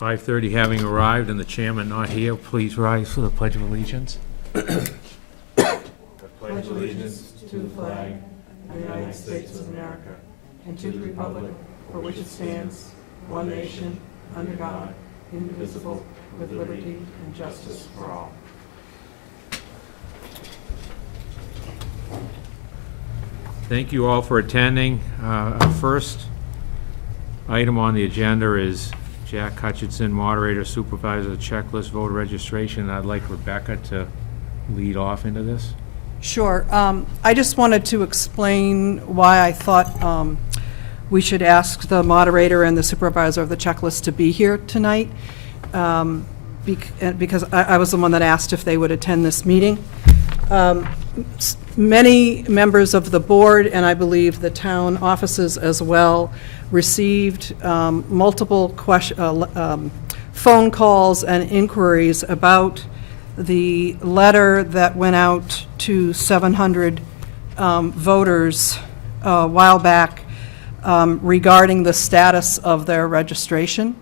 5:30 having arrived and the chairman not here, please rise for the Pledge of Allegiance. Pledge allegiance to the flag of the United States of America and to the republic for which it stands, one nation, under God, indivisible, with liberty and justice for all. Thank you all for attending. Our first item on the agenda is Jack Hutchinson, moderator, supervisor, checklist, voter registration. I'd like Rebecca to lead off into this. Sure. I just wanted to explain why I thought we should ask the moderator and the supervisor of the checklist to be here tonight, because I was the one that asked if they would attend this meeting. Many members of the board, and I believe the town offices as well, received multiple phone calls and inquiries about the letter that went out to 700 voters a while back regarding the status of their registration.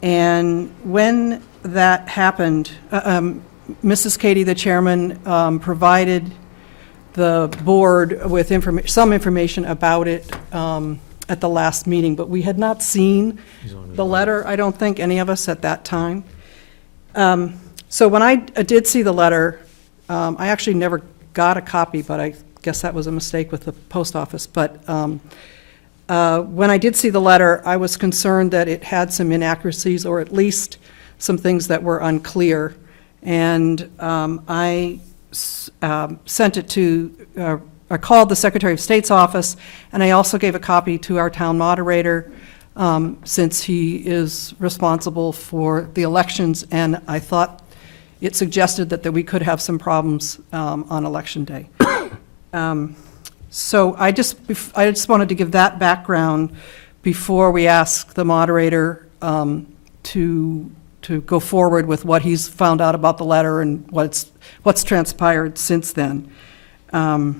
And when that happened, Mrs. Katie, the chairman, provided the board with some information about it at the last meeting, but we had not seen the letter, I don't think, any of us at that time. So when I did see the letter, I actually never got a copy, but I guess that was a mistake with the post office. But when I did see the letter, I was concerned that it had some inaccuracies, or at least some things that were unclear. And I sent it to, I called the Secretary of State's office, and I also gave a copy to our town moderator, since he is responsible for the elections, and I thought it suggested that we could have some problems on Election Day. So I just wanted to give that background before we ask the moderator to go forward with what he's found out about the letter and what's transpired since then. I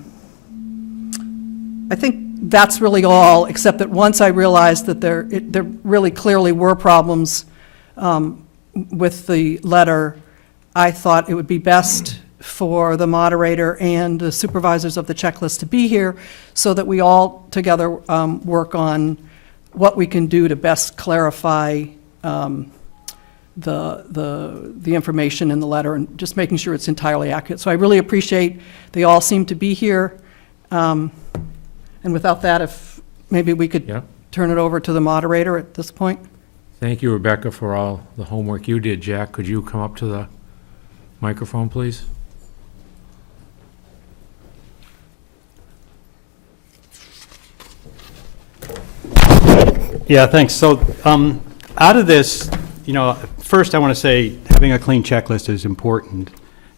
think that's really all, except that once I realized that there really clearly were problems with the letter, I thought it would be best for the moderator and the supervisors of the checklist to be here so that we all together work on what we can do to best clarify the information in the letter and just making sure it's entirely accurate. So I really appreciate they all seem to be here. And without that, if maybe we could turn it over to the moderator at this point. Thank you, Rebecca, for all the homework you did. Jack, could you come up to the microphone, please? Yeah, thanks. So out of this, first I want to say having a clean checklist is important,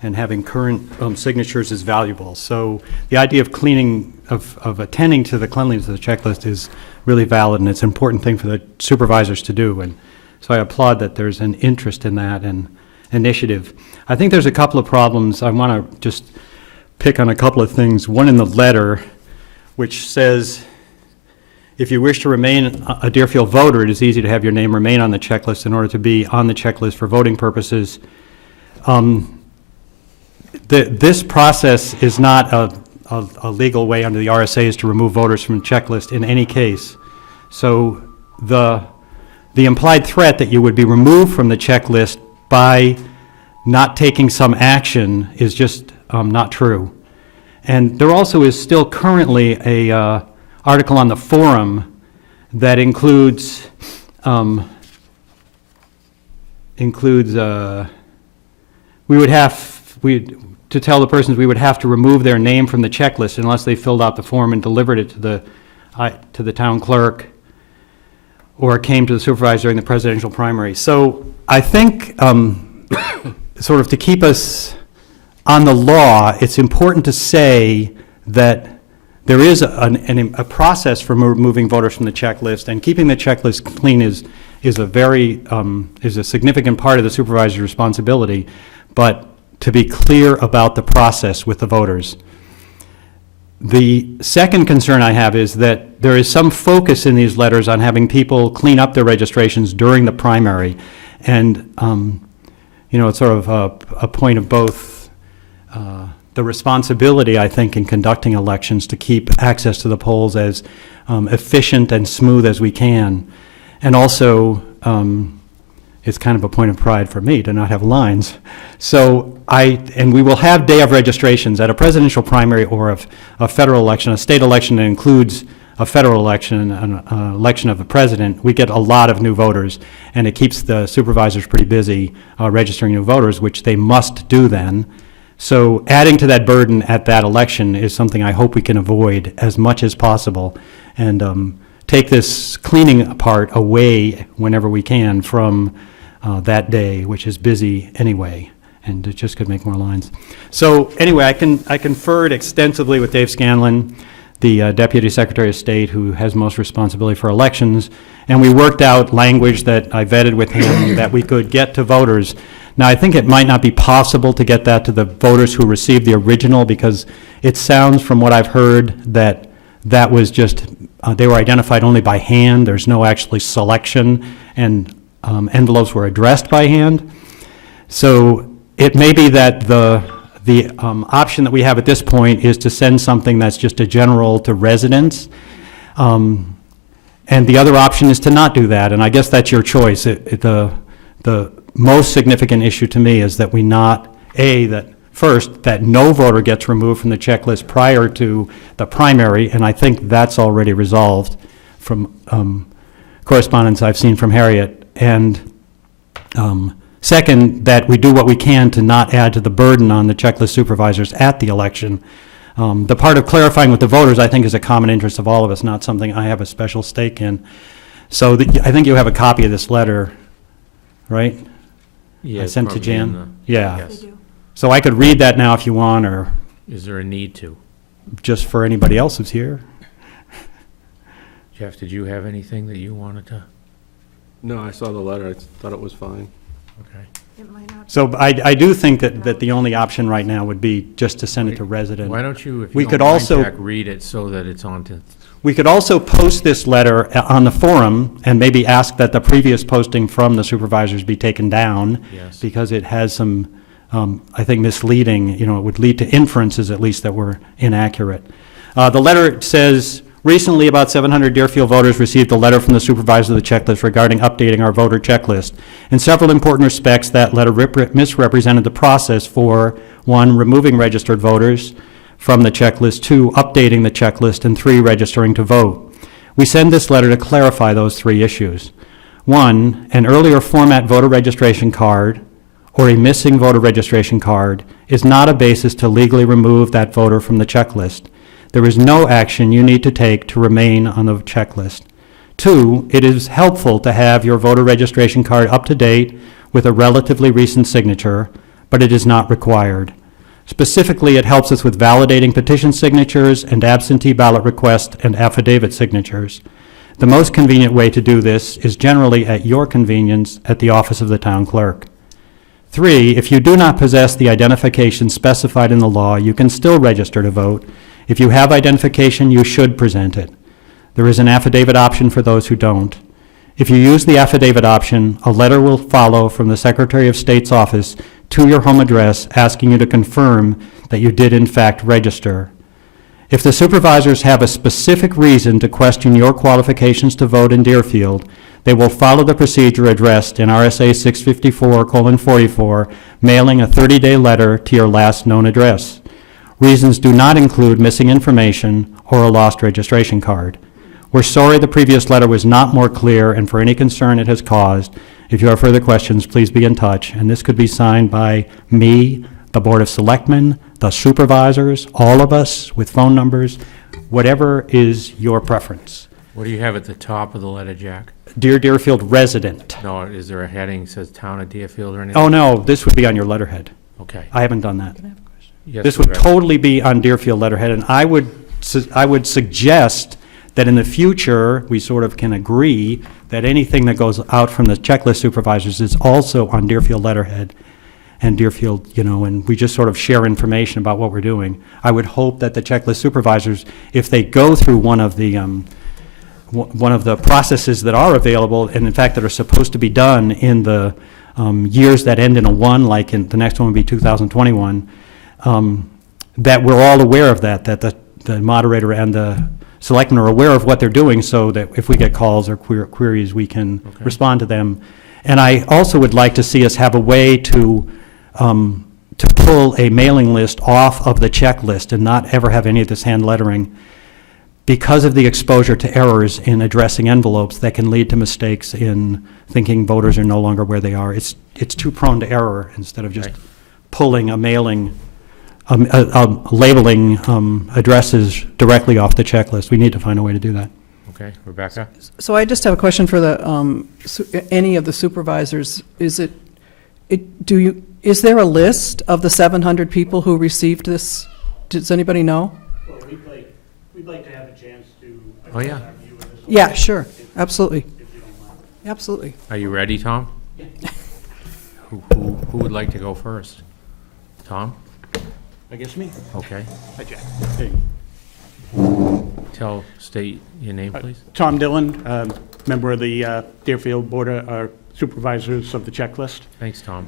and having current signatures is valuable. So the idea of cleaning, of attending to the cleanliness of the checklist is really valid, and it's an important thing for the supervisors to do. And so I applaud that there's an interest in that and initiative. I think there's a couple of problems. I want to just pick on a couple of things. One in the letter, which says, if you wish to remain a Deerfield voter, it is easy to have your name remain on the checklist in order to be on the checklist for voting purposes. This process is not a legal way under the RSAs to remove voters from the checklist in any case. So the implied threat that you would be removed from the checklist by not taking some action is just not true. And there also is still currently a article on the forum that includes to tell the persons we would have to remove their name from the checklist unless they filled out the form and delivered it to the town clerk or came to the supervisor during the presidential primary. So I think sort of to keep us on the law, it's important to say that there is a process for removing voters from the checklist, and keeping the checklist clean is a significant part of the supervisor's responsibility. But to be clear about the process with the voters, The second concern I have is that there is some focus in these letters on having people clean up their registrations during the primary. And, it's sort of a point of both the responsibility, I think, in conducting elections to keep access to the polls as efficient and smooth as we can. And also, it's kind of a point of pride for me to not have lines. So and we will have day of registrations at a presidential primary or a federal election, a state election that includes a federal election, an election of the president. We get a lot of new voters, and it keeps the supervisors pretty busy registering new voters, which they must do then. So adding to that burden at that election is something I hope we can avoid as much as possible, and take this cleaning part away whenever we can from that day, which is busy anyway, and it just could make more lines. So anyway, I conferred extensively with Dave Scanlon, the Deputy Secretary of State who has most responsibility for elections, and we worked out language that I vetted with him that we could get to voters. Now, I think it might not be possible to get that to the voters who received the original, because it sounds from what I've heard that that was just, they were identified only by hand. There's no actually selection, and envelopes were addressed by hand. So it may be that the option that we have at this point is to send something that's just a general to residents. And the other option is to not do that, and I guess that's your choice. The most significant issue to me is that we not, that no voter gets removed from the checklist prior to the primary, and I think that's already resolved from correspondence I've seen from Harriet. And second, that we do what we can to not add to the burden on the checklist supervisors at the election. The part of clarifying with the voters, I think, is a common interest of all of us, not something I have a special stake in. So I think you have a copy of this letter, right? Yeah, I it's sent to probably in Jan? Yeah. Yes. So I could read that now if you want, or Is there a need to? just for anybody else who's here. Jeff, did you have anything that you wanted to? No, I saw the letter. I thought it was fine. Okay. It might not. So I do think that the only option right now would be just to send it to resident. Why don't you, if We you could don't mind, also- Jack, read it so that it's on to, We could also post this letter on the forum and maybe ask that the previous posting from the supervisors be taken down. Yes. Because it has some, I think, misleading, it would lead to inferences at least that were inaccurate. The letter says, recently about 700 Deerfield voters received a letter from the supervisor of the checklist regarding updating our voter checklist. In several important respects, that letter misrepresented the process for, 1, removing registered voters from the checklist, 2, updating the checklist, and 3, registering to vote. We send this letter to clarify those 3 issues. 1, an earlier format voter registration card or a missing voter registration card is not a basis to legally remove that voter from the checklist. There is no action you need to take to remain on the checklist. 2, it is helpful to have your voter registration card up to date with a relatively recent signature, but it is not required. Specifically, it helps us with validating petition signatures and absentee ballot request and affidavit signatures. The most convenient way to do this is generally at your convenience at the office of the town clerk. 3, if you do not possess the identification specified in the law, you can still register to vote. If you have identification, you should present it. There is an affidavit option for those who don't. If you use the affidavit option, a letter will follow from the Secretary of State's office to your home address asking you to confirm that you did in fact register. If the supervisors have a specific reason to question your qualifications to vote in Deerfield, they will follow the procedure addressed in RSA 654:44, mailing a 30-day letter to your last known address. Reasons do not include missing information or a lost registration card. We're sorry the previous letter was not more clear, and for any concern it has caused, if you have further questions, please be in touch. And this could be signed by me, the Board of Selectmen, the supervisors, all of us with phone numbers, whatever is your preference. what do you have at the top of the letter, Jack? Dear Deerfield resident. No, is there a heading that says Town of Deerfield or anything? Oh, no, this would be on your letterhead. Okay. I haven't done that. Yes, This would Rebecca. totally be on Deerfield letterhead, and I would suggest that in the future, we sort of can agree that anything that goes out from the checklist supervisors is also on Deerfield letterhead. and Deerfield, and we just sort of share information about what we're doing. I would hope that the checklist supervisors, if they go through one of the processes that are available, and in fact that are supposed to be done in the years that end in a 1, like in the next one would be 2021, that we're all aware of that the moderator and the selectmen are aware of what they're doing, so that if we get calls or queries, we can respond to them. And I also would like to see us have a way to pull a mailing list off of the checklist and not ever have any of this hand lettering, because of the exposure to errors in addressing envelopes that can lead to mistakes in thinking voters are no longer where they are. It's too prone to error instead of just Right. pulling a mailing, labeling addresses directly off the checklist. We need to find a way to do that. Okay, Rebecca? So I just have a question for any of the supervisors. Is there a list of the 700 people who received this? Does anybody know? Well, we'd like to have a chance to. Oh, yeah. Yeah, sure, absolutely. Absolutely. Are you ready, Tom? Who would like to go first? Tom? I guess me. Okay. Hi, Jack. State your name, please. Tom Dillon, member of the Deerfield Board of Supervisors of the Checklist. Thanks, Tom.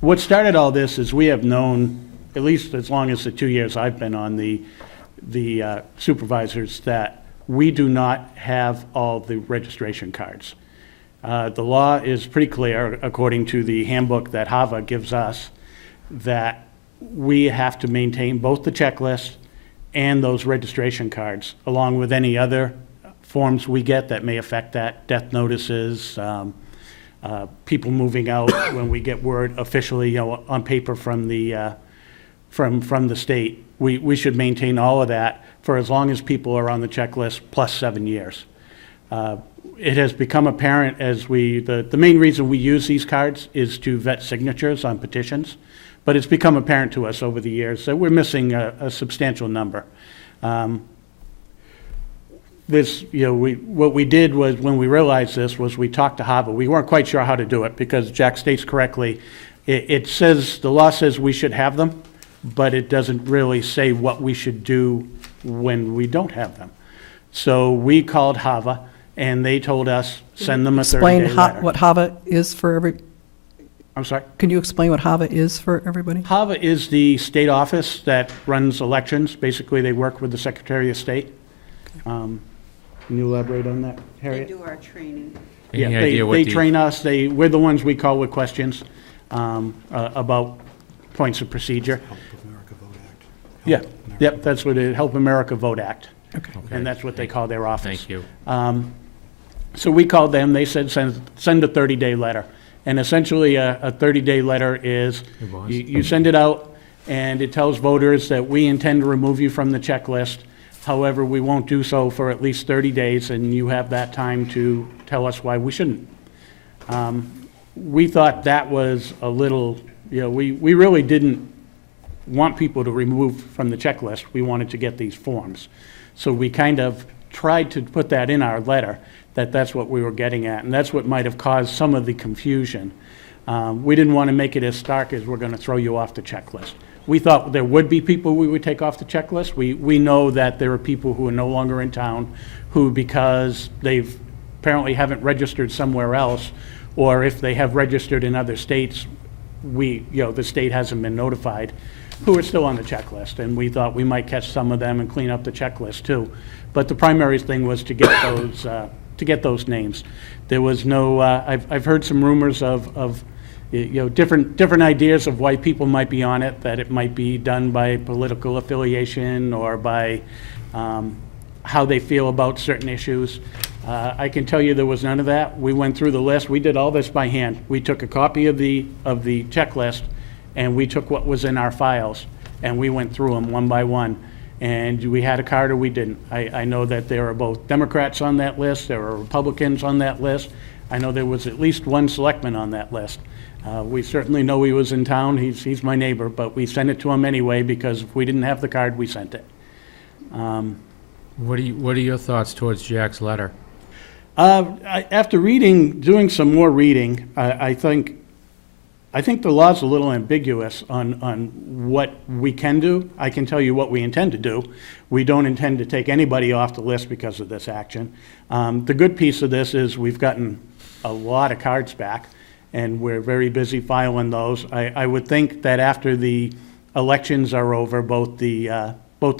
What started all this is we have known, at least as long as the 2 years I've been on the supervisors, that we do not have all the registration cards. The law is pretty clear, according to the handbook that HAVA gives us, that we have to maintain both the checklist and those registration cards, along with any other forms we get that may affect that, death notices, people moving out when we get word officially, on paper from the state. We should maintain all of that for as long as people are on the checklist, plus 7 years. It has become apparent as the main reason we use these cards is to vet signatures on petitions, but it's become apparent to us over the years that we're missing a substantial number. What we did was, when we realized this, was we talked to HAVA. We weren't quite sure how to do it, because Jack states correctly, the law says we should have them, but it doesn't really say what we should do when we don't have them. So we called HAVA, and they told us, send them a 30-day Explain letter. what HAVA is for I'm sorry? can you explain what HAVA is for everybody? HAVA is the state office that runs elections. Basically, they work with the Secretary of State. Can you elaborate on that, They Harriet? do our training. Any Yeah, idea what they the- train us. We're the ones we call with questions about points of procedure. Yeah, yep, that's what it, Help America Vote Act. Okay. And that's what they call their office. Thank you. So we called them, they said, send a 30-day letter. And essentially, a 30-day letter is, Hey, boss. you send it out, and it tells voters that we intend to remove you from the checklist. However, we won't do so for at least 30 days, and you have that time to tell us why we shouldn't. We thought that was a little, we really didn't want people to remove from the checklist. We wanted to get these forms. So we kind of tried to put that in our letter, that's what we were getting at, and that's what might have caused some of the confusion. We didn't want to make it as stark as we're going to throw you off the checklist. We thought there would be people we would take off the checklist. We know that there are people who are no longer in town who, because they've apparently haven't registered somewhere else, or if they have registered in other states, the state hasn't been notified, who are still on the checklist. And we thought we might catch some of them and clean up the checklist too. But the primary thing was to get those names. There was no, I've heard some rumors of different ideas of why people might be on it, that it might be done by political affiliation or by how they feel about certain issues. I can tell you there was none of that. We went through the list. We did all this by hand. We took a copy of the checklist, and we took what was in our files, and we went through them one by one. And we had a card or we didn't. I know that there are both Democrats on that list, there are Republicans on that list. I know there was at least one selectman on that list. We certainly know he was in town, he's my neighbor, but we sent it to him anyway, because if we didn't have the card, we sent it. What are your thoughts towards Jack's letter? After doing some more reading, I think I think the law's a little ambiguous on what we can do. I can tell you what we intend to do. We don't intend to take anybody off the list because of this action. The good piece of this is we've gotten a lot of cards back, and we're very busy filing those. I would think that after the elections are over, both the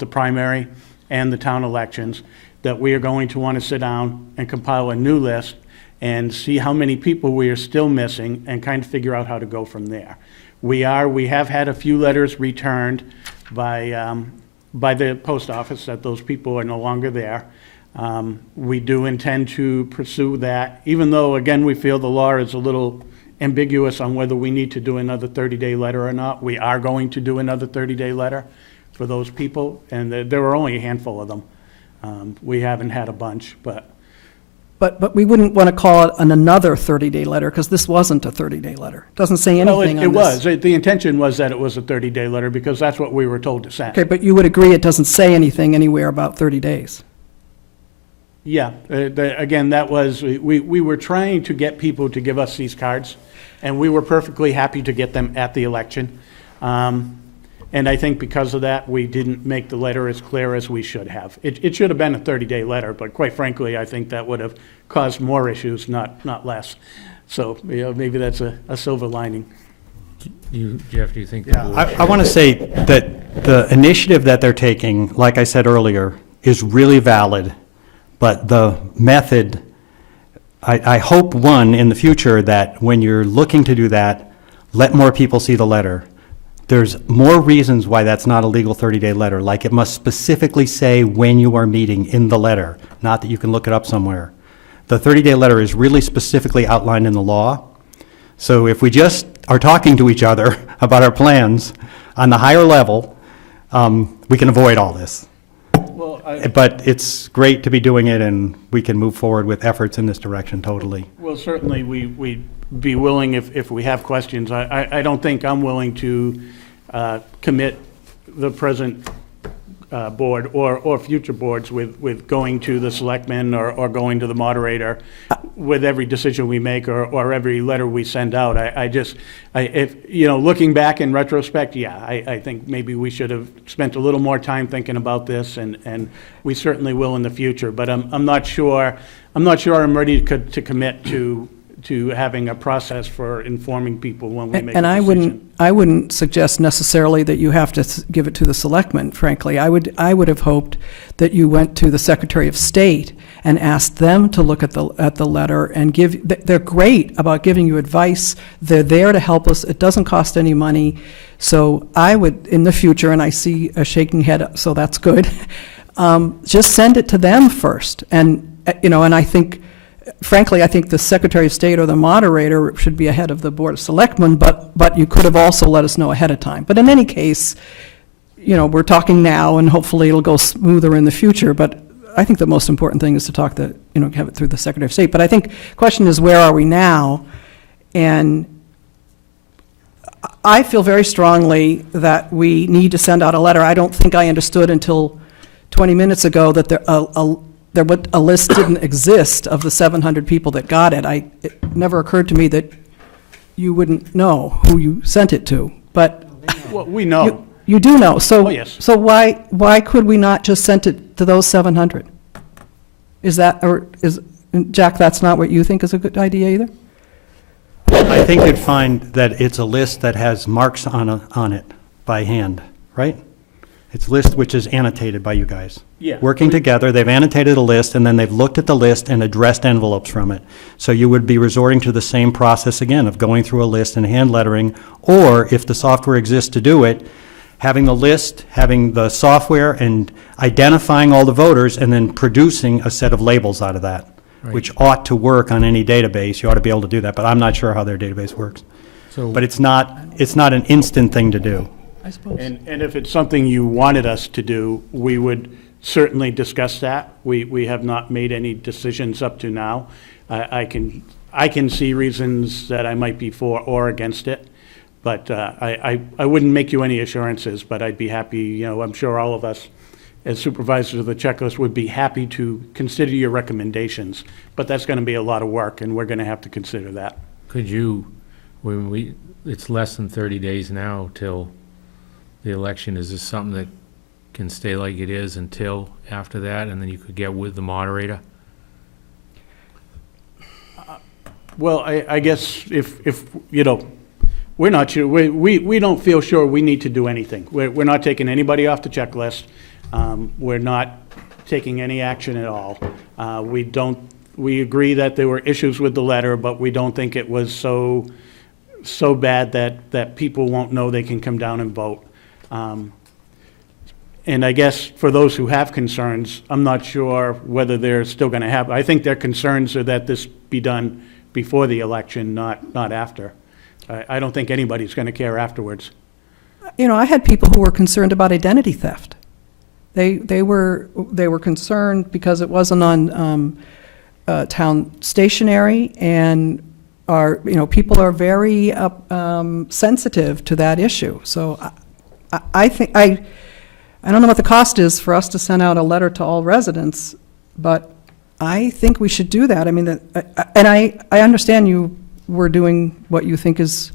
primary and the town elections, that we are going to want to sit down and compile a new list and see how many people we are still missing and kind of figure out how to go from there. We have had a few letters returned by the post office that those people are no longer there. We do intend to pursue that, even though, again, we feel the law is a little ambiguous on whether we need to do another 30-day letter or not. We are going to do another 30-day letter for those people, and there were only a handful of them. We haven't had a bunch, but But we wouldn't want to call it another 30-day letter, because this wasn't a 30-day letter. It doesn't say well, anything on it this. was. The intention was that it was a 30-day letter because that's what we were told to send. Okay, but you would agree it doesn't say anything anywhere about 30 days? Yeah, again, that was, we were trying to get people to give us these cards, and we were perfectly happy to get them at the election. And I think because of that, we didn't make the letter as clear as we should have. It should have been a 30-day letter, but quite frankly, I think that would have caused more issues, not less. So, you know, maybe that's a silver lining. Jeff, do you think? I want to say that the initiative that they're taking, like I said earlier, is really valid, but the method, I hope, one, in the future, that when you're looking to do that, let more people see the letter. There's more reasons why that's not a legal 30-day letter, like it must specifically say when you are meeting in the letter, not that you can look it up somewhere. The 30-day letter is really specifically outlined in the law. So if we just are talking to each other about our plans on the higher level, we can avoid all this. Well, But it's great to be doing it, and we can move forward with efforts in this direction totally. Well, certainly, we'd be willing, if we have questions. I don't think I'm willing to commit the present board or future boards with going to the selectmen or going to the moderator with every decision we make or every letter we send out. If, you know, looking back in retrospect, yeah, I think maybe we should have spent a little more time thinking about this, and we certainly will in the future. But I'm not sure I'm ready to commit to having a process for informing people when we make a And decision. I wouldn't suggest necessarily that you have to give it to the selectmen, frankly. I would have hoped that you went to the Secretary of State and asked them to look at the letter and they're great about giving you advice. They're there to help us. It doesn't cost any money. So I would, in the future, and I see a shaking head, so that's good, just send it to them first. And, you know, and I think, frankly, I think the Secretary of State or the moderator should be ahead of the Board of Selectmen, but you could have also let us know ahead of time. But in any case, you know, we're talking now, and hopefully it'll go smoother in the future, but I think the most important thing is to talk have it through the Secretary of State. But I think the question is, where are we now? And I feel very strongly that we need to send out a letter. I don't think I understood until 20 minutes ago that a list didn't exist of the 700 people that got it. It never occurred to me that you wouldn't know who you sent it to, but Well, we know. you do know. So, Oh, yes. So why could we not just send it to those 700? Jack, that's not what you think is a good idea either? I think you'd find that it's a list that has marks on it by hand, right? It's a list which is annotated by you guys. Yeah. Working together, they've annotated a list, and then they've looked at the list and addressed envelopes from it. So you would be resorting to the same process again of going through a list and hand lettering, or if the software exists to do it, having the list, having the software, and identifying all the voters, and then producing a set of labels out of that, which ought to work on any database. You ought to be able to do that, but I'm not sure how their database works. But it's not an instant thing to do. I suppose. And if it's something you wanted us to do, we would certainly discuss that. We have not made any decisions up to now. I can see reasons that I might be for or against it, but I wouldn't make you any assurances, but I'd be happy, you know, I'm sure all of us as supervisors of the checklist would be happy to consider your recommendations, but that's going to be a lot of work, and we're going to have to consider that. Could you it's less than 30 days now till the election. Is this something that can stay like it is until after that, and then you could get with the moderator? Well, I guess if, you know, we're not sure, we don't feel sure we need to do anything. We're not taking anybody off the checklist. We're not taking any action at all. We agree that there were issues with the letter, but we don't think it was so bad that people won't know they can come down and vote. And I guess for those who have concerns, I'm not sure whether they're still going to have, I think their concerns are that this be done before the election, not after. I don't think anybody's going to care afterwards. You know, I had people who were concerned about identity theft. They were concerned because it wasn't on town stationery, and people are very sensitive to that issue. So I think, I don't know what the cost is for us to send out a letter to all residents, but I think we should do that. I mean, and I understand you were doing what you think is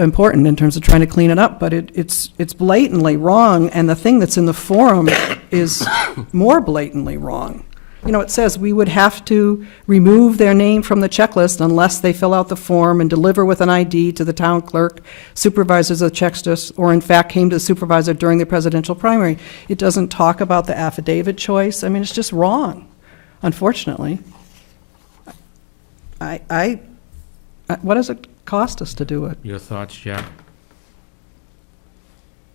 important in terms of trying to clean it up, but it's blatantly wrong, and the thing that's in the forum is more blatantly wrong. You know, it says we would have to remove their name from the checklist unless they fill out the form and deliver with an ID to the town clerk, supervisors of the checklist, or in fact came to the supervisor during the presidential primary. It doesn't talk about the affidavit choice. I mean, it's just wrong, unfortunately. What does it cost us to do it? Your thoughts, Jack?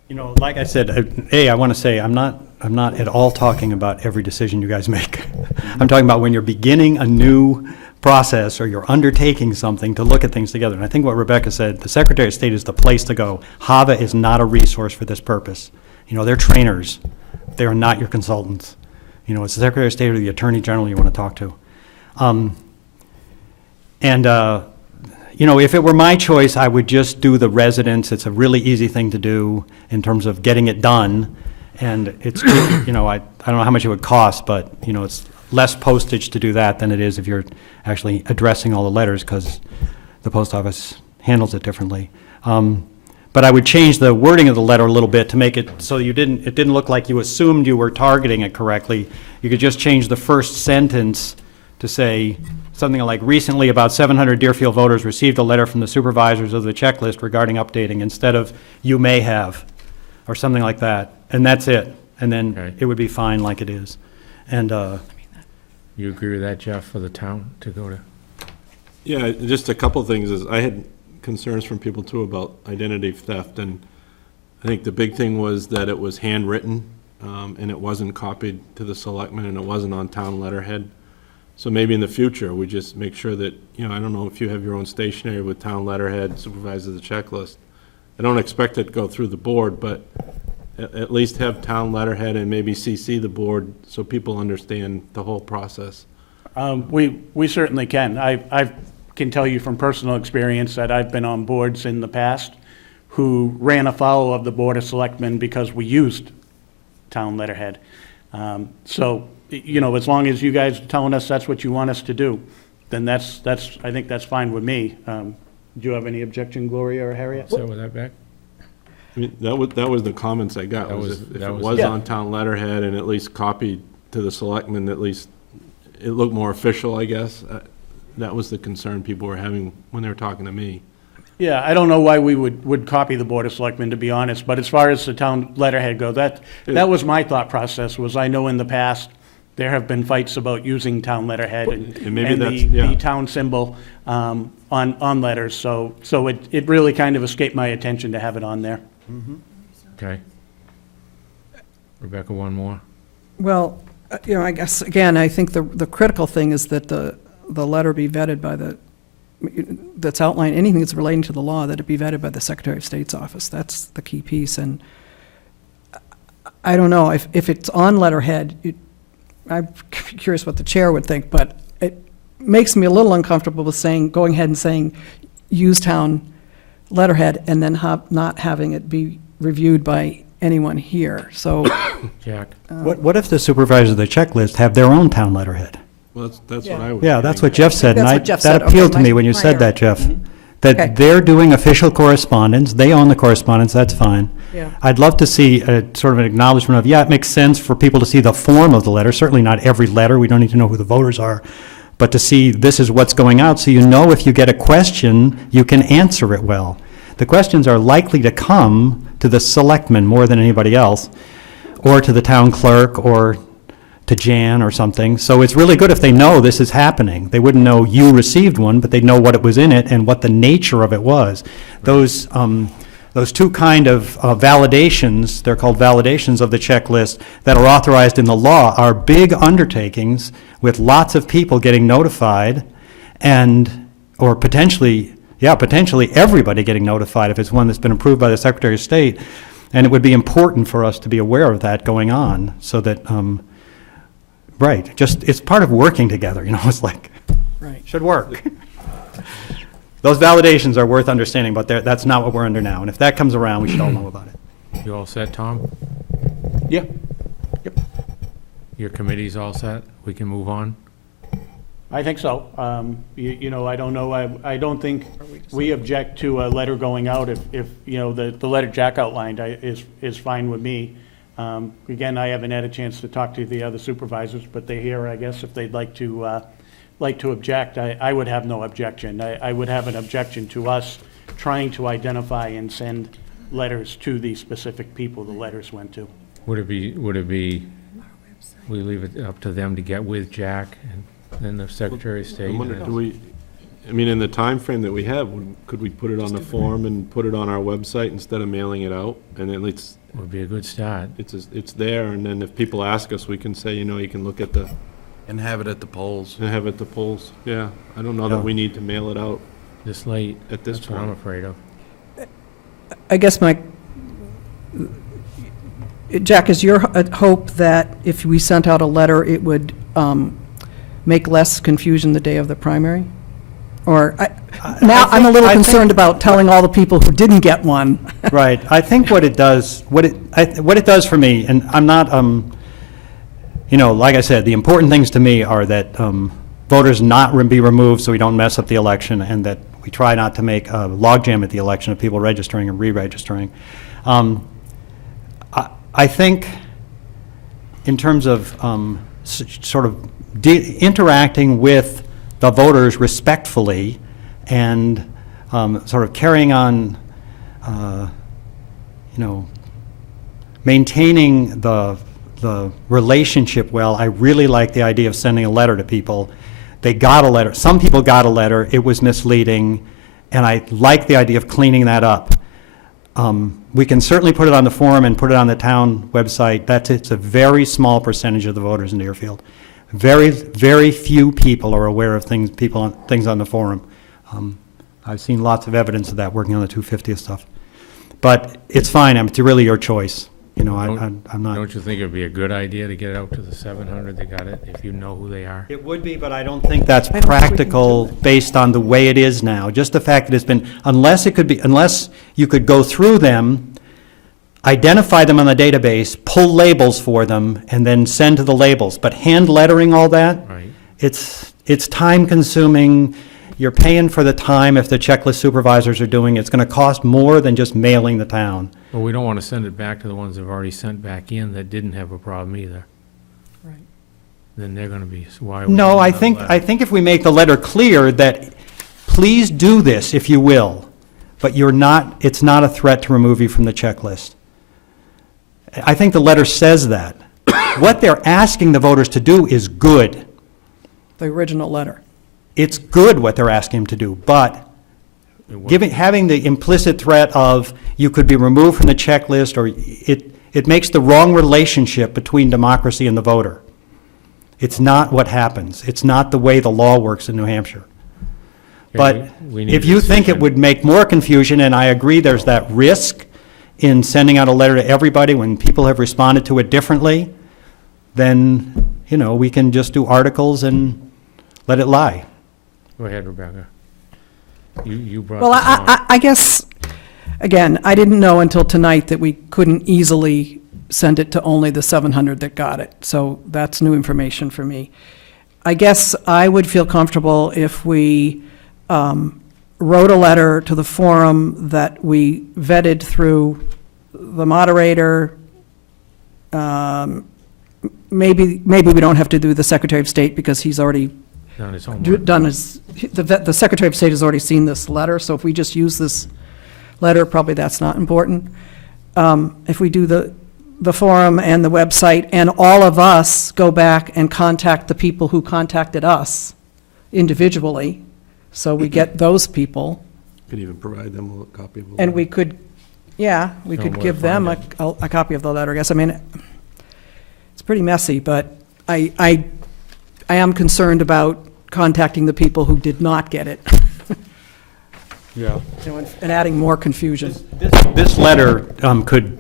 You know, like I said, I want to say, I'm not at all talking about every decision you guys make. I'm talking about when you're beginning a new process or you're undertaking something to look at things together. And I think what Rebecca said, the Secretary of State is the place to go. HAVA is not a resource for this purpose. You know, they're trainers. They are not your consultants. You know, it's the Secretary of State or the Attorney General you want to talk to. You know, if it were my choice, I would just do the residents. It's a really easy thing to do in terms of getting it done. And it's, you know, I don't know how much it would cost, but, you know, it's less postage to do that than it is if you're actually addressing all the letters, because the post office handles it differently. But I would change the wording of the letter a little bit to make it so it didn't look like you assumed you were targeting it correctly. You could just change the first sentence to say something like, recently about 700 Deerfield voters received a letter from the supervisors of the checklist regarding updating, instead of you may have, or something like that. And that's it. And then Okay. it would be fine like it is. And You agree with that, Jeff, for the town to go to? Yeah, just a couple of things is, I had concerns from people too about identity theft, and I think the big thing was that it was handwritten, and it wasn't copied to the selectmen, and it wasn't on town letterhead. So maybe in the future, we just make sure that, you know, I don't know if you have your own stationery with town letterhead, supervisor of the checklist. I don't expect it to go through the board, but at least have town letterhead and maybe CC the board so people understand the whole process. We certainly can. I can tell you from personal experience that I've been on boards in the past who ran afoul of the Board of Selectmen because we used town letterhead. So, you know, as long as you guys are telling us that's what you want us to do, then I think that's fine with me. Do you have any objection, Gloria or Harriet? So with that back? I mean, that was the comments I got, That was was- if that it was- was Yeah. on town letterhead and at least copied to the selectmen, at least it looked more official, I guess. That was the concern people were having when they were talking to me. Yeah, I don't know why we would copy the Board of Selectmen, to be honest, but as far as the town letterhead go, that was my thought process, was I know in the past, there have been fights about using town letterhead And maybe that's- the yeah. town symbol on letters, so it really kind of escaped my attention to have it on there. Okay. Rebecca, one more? Well, you know, I guess, again, I think the critical thing is that the letter be vetted by that's outlined, anything that's relating to the law, that it be vetted by the Secretary of State's office. That's the key piece. And I don't know, if it's on letterhead, I'm curious what the chair would think, but it makes me a little uncomfortable with going ahead and saying, use town letterhead, and then not having it be reviewed by anyone here. So, Jack? what if the supervisors of the checklist have their own town letterhead? Well, that's what Yeah. I was. Yeah, that's getting what Jeff said. That's And what Jeff that said. appealed Okay, to me when you my said error. that, Jeff. Okay. that they're doing official correspondence, they own the correspondence, that's fine. Yeah. I'd love to see a sort of an acknowledgement of, yeah, it makes sense for people to see the form of the letter, certainly not every letter, we don't need to know who the voters are, but to see this is what's going out, so you know if you get a question, you can answer it well. The questions are likely to come to the selectmen more than anybody else, or to the town clerk, or to Jan or something. So it's really good if they know this is happening. They wouldn't know you received one, but they'd know what it was in it and what the nature of it was. Those two kind of validations, they're called validations of the checklist, that are authorized in the law are big undertakings with lots of people getting notified and, or potentially everybody getting notified if it's one that's been approved by the Secretary of State. And it would be important for us to be aware of that going on so that, right, just, it's part of working together, it's like, Right. should work. Those validations are worth understanding, but that's not what we're under now. And if that comes around, we should all know about it. You all set, Tom? Yeah. Your committee's all set? We can move on? I think so. I don't know, I don't think we object to a letter going out if the letter Jack outlined is fine with me. Again, I haven't had a chance to talk to the other supervisors, but they're here, I guess, if they'd like to object, I would have no objection. I would have an objection to us trying to identify and send letters to the specific people the letters went to. Would it be, we leave it up to them to get with Jack and then the Secretary of State? I wonder, in the time frame that we have, could we put it on the form and put it on our website instead of mailing it out? And at least Would be a good start. it's there, and then if people ask us, we can say, you can look at And have it at the polls. and have it at the polls. Yeah, I don't know that Yeah. we need to mail it out This late, at this that's what I'm point. afraid of. I guess Jack, is your hope that if we sent out a letter, it would make less confusion the day of the primary? Or, now I'm a little I think- concerned about telling all the people who didn't get one. Right. I think what it does for me, and I'm not, like I said, the important things to me are that voters not be removed so we don't mess up the election, and that we try not to make a logjam at the election of people registering and re-registering. I think in terms of sort of interacting with the voters respectfully and sort of carrying on, maintaining the relationship well, I really like the idea of sending a letter to people. They got a letter. Some people got a letter. It was misleading, and I like the idea of cleaning that up. We can certainly put it on the forum and put it on the town website. It's a very small percentage of the voters in Deerfield. Very, very few people are aware of things on the forum. I've seen lots of evidence of that working on the 250th stuff. But it's fine. It's really your choice. I'm not. Don't you think it'd be a good idea to get it out to the 700 that got it, if you know who they are? It would be, but I don't think that's don't think we can practical based on the way it is now. Just the fact that it's been, unless you could go through them, identify them on the database, pull labels for them, and then send to the labels. But hand lettering all that, Right. it's time consuming. You're paying for the time if the checklist supervisors are doing it. It's going to cost more than just mailing the town. Well, we don't want to send it back to the ones that have already sent back in that didn't have a problem either. Right. Then they're going to be, so why? would we No, send I that think, letter? I think if we make the letter clear that, please do this if you will, but it's not a threat to remove you from the checklist. I think the letter says that. What they're asking the voters to do is good. The original letter. It's good what they're asking them to do, but It wasn't. having the implicit threat of you could be removed from the checklist, or it makes the wrong relationship between democracy and the voter. It's not what happens. It's not the way the law works in New Hampshire. But we need if a you think it decision. would make more confusion, and I agree there's that risk in sending out a letter to everybody when people have responded to it differently, then, we can just do articles and let it lie. Go ahead, Rebecca. You brought Well, this on. I guess, again, I didn't know until tonight that we couldn't easily send it to only the 700 that got it, so that's new information for me. I guess I would feel comfortable if we wrote a letter to the forum that we vetted through the moderator. Maybe we don't have to do the Secretary of State because he's already Done his homework. done his, the Secretary of State has already seen this letter, so if we just use this letter, probably that's not important. If we do the forum and the website, and all of us go back and contact the people who contacted us individually, so we get those people, Could even provide them a copy of the and letter. we could, yeah, we Show could 'em where give to them find a copy of the letter, I guess. I mean, it's pretty messy, but I am concerned about contacting the people who did not get it. Yeah. And adding more confusion. This letter could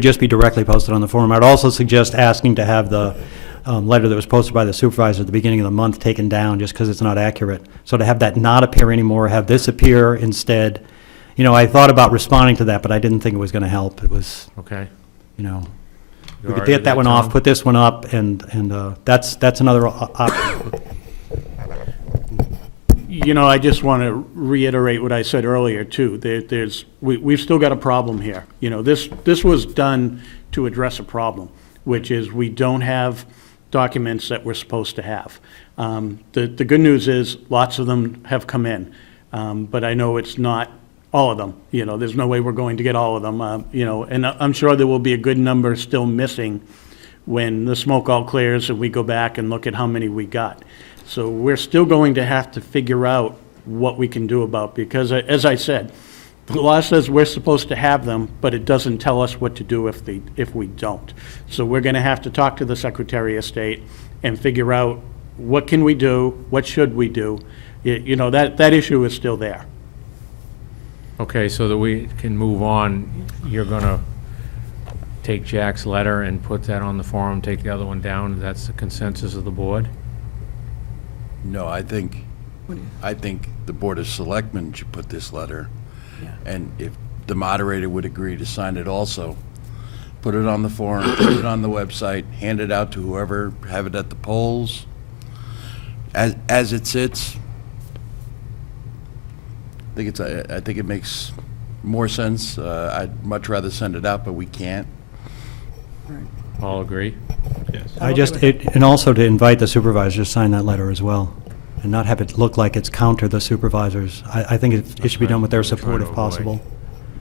just be directly posted on the forum. I'd also suggest asking to have the letter that was posted by the supervisor at the beginning of the month taken down, just because it's not accurate. So to have that not appear anymore, have this appear instead. You know, I thought about responding to that, but I didn't think it was going to help. It was, Okay. you know, You we all could right get with that one off, Tom? put this one up, and that's another option. You know, I just want to reiterate what I said earlier, too. We've still got a problem here. You know, this was done to address a problem, which is we don't have documents that we're supposed to have. The good news is, lots of them have come in, but I know it's not all of them. You know, there's no way we're going to get all of them, you know, and I'm sure there will be a good number still missing when the smoke all clears and we go back and look at how many we got. So we're still going to have to figure out what we can do about, because as I said, the law says we're supposed to have them, but it doesn't tell us what to do if we don't. So we're going to have to talk to the Secretary of State and figure out what can we do, what should we do. You know, that issue is still there. Okay, so that we can move on, you're gonna take Jack's letter and put that on the forum, take the other one down? That's the consensus of the board? No, I think the Board of Selectmen should put this letter. And if the moderator would agree to sign it also, put it on the forum, put it on the website, hand it out to whoever, have it at the polls. As it sits, I think it makes more sense. I'd much rather send it out, but we can't. All agree? Yes. And also to invite the supervisors to sign that letter as well, and not have it look like it's counter the supervisors. I think it should be done with their That's what we're support trying if to possible.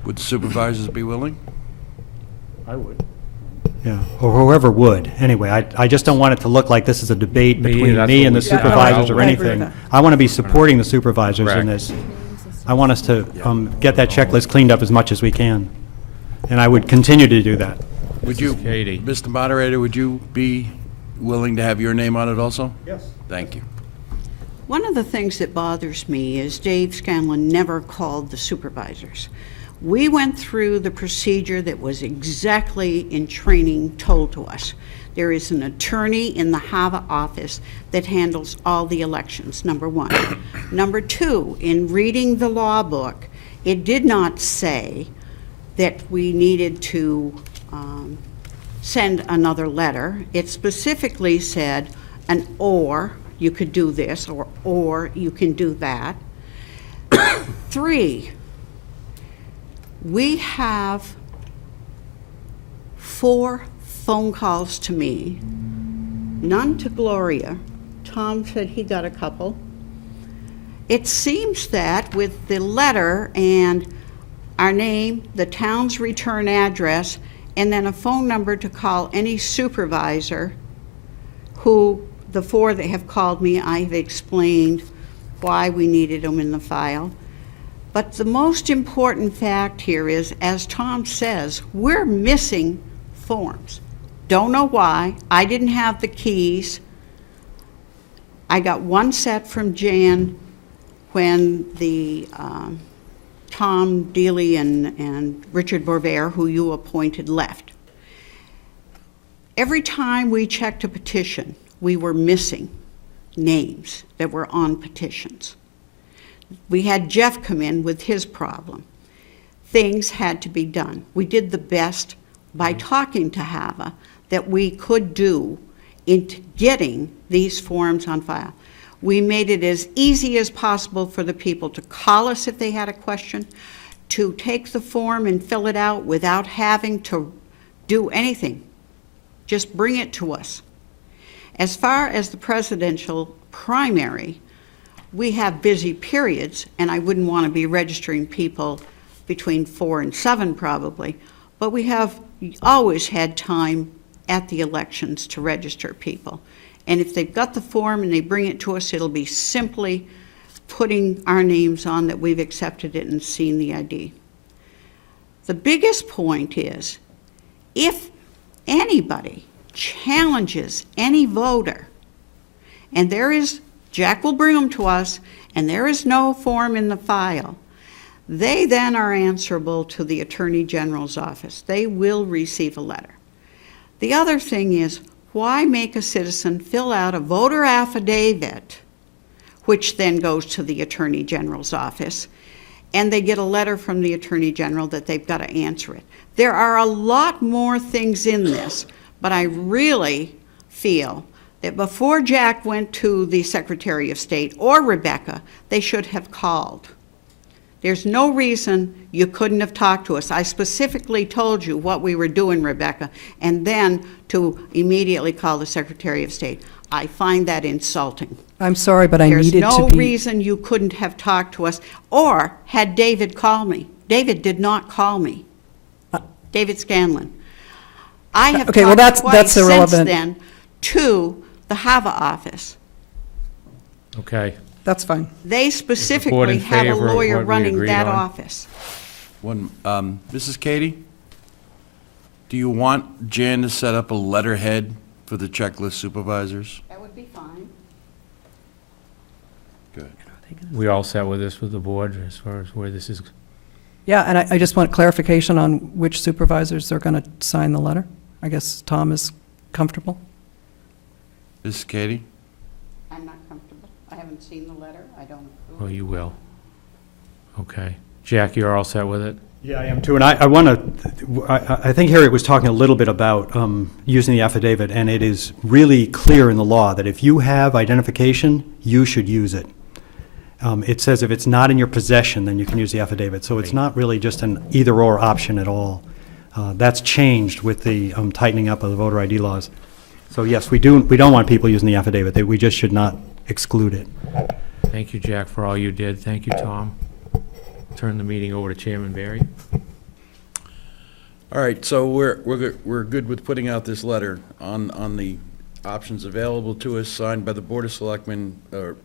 Would the supervisors be willing? I would. Yeah, or whoever would. Anyway, I just don't want it to look like this is a debate Me, between that's me what and the we- yeah, supervisors I or agree with anything. that. I want to be supporting the supervisors in Correct. this. I want us to get that checklist cleaned up as much as we can, and I would continue to do that. Would you, Katie. Mr. Moderator, would you be willing to have your name on it also? Yes. Thank you. One of the things that bothers me is Dave Scanlon never called the supervisors. We went through the procedure that was exactly in training told to us. There is an attorney in the HAVA office that handles all the elections, number one. Number two, in reading the law book, it did not say that we needed to send another letter. It specifically said or you could do this, or you can do that. 3, we have 4 phone calls to me, none to Gloria. Tom said he got a couple. It seems that with the letter and our name, the town's return address, and then a phone number to call any supervisor who, the 4 that have called me, I've explained why we needed them in the file. But the most important fact here is, as Tom says, we're missing forms. Don't know why. I didn't have the keys. I got one set from Jan when the Tom Dealey and Richard Borvere, who you appointed, left. Every time we checked a petition, we were missing names that were on petitions. We had Jeff come in with his problem. Things had to be done. We did the best by talking to HAVA that we could do in getting these forms on file. We made it as easy as possible for the people to call us if they had a question, to take the form and fill it out without having to do anything. Just bring it to us. As far as the presidential primary, we have busy periods, and I wouldn't want to be registering people between 4 and 7 probably, but we have always had time at the elections to register people. And if they've got the form and they bring it to us, it'll be simply putting our names on that we've accepted it and seen the ID. The biggest point is, if anybody challenges any voter, and there is, Jack will bring them to us, and there is no form in the file, they then are answerable to the Attorney General's office. They will receive a letter. The other thing is, why make a citizen fill out a voter affidavit, which then goes to the Attorney General's office, and they get a letter from the Attorney General that they've got to answer it? There are a lot more things in this, but I really feel that before Jack went to the Secretary of State or Rebecca, they should have called. There's no reason you couldn't have talked to us. I specifically told you what we were doing, Rebecca, and then to immediately call the Secretary of State. I find that insulting. I'm sorry, but I There's needed to no be. reason you couldn't have talked to us, or had David call me. David did not call me. David Scanlon. I have Okay, well, talked twice that's since irrelevant. then to the HAVA office. Okay. That's fine. They board specifically in have a favor of lawyer what we running agreed that on? office. Mrs. Katie, do you want Jan to set up a letterhead for the checklist supervisors? That would be fine. Good. We all set with this with the board as far as where this is? Yeah, and I just want clarification on which supervisors are going to sign the letter. I guess Tom is comfortable. Mrs. Katie? I'm not comfortable. I haven't seen the letter. I don't approve. Well, you will. Okay. Jack, you're all set with it? Yeah, I am too, and I want to, I think Harriet was talking a little bit about using the affidavit, and it is really clear in the law that if you have identification, you should use it. It says if it's not in your possession, then you can use the affidavit, so it's not really just an either-or option at all. That's changed with the tightening up of the voter ID laws. So yes, we don't want people using the affidavit, we just should not exclude it. Thank you, Jack, for all you did. Thank you, Tom. Turn the meeting over to Chairman Barry. All right, so we're good with putting out this letter on the options available to us, signed by the Board of Selectmen, the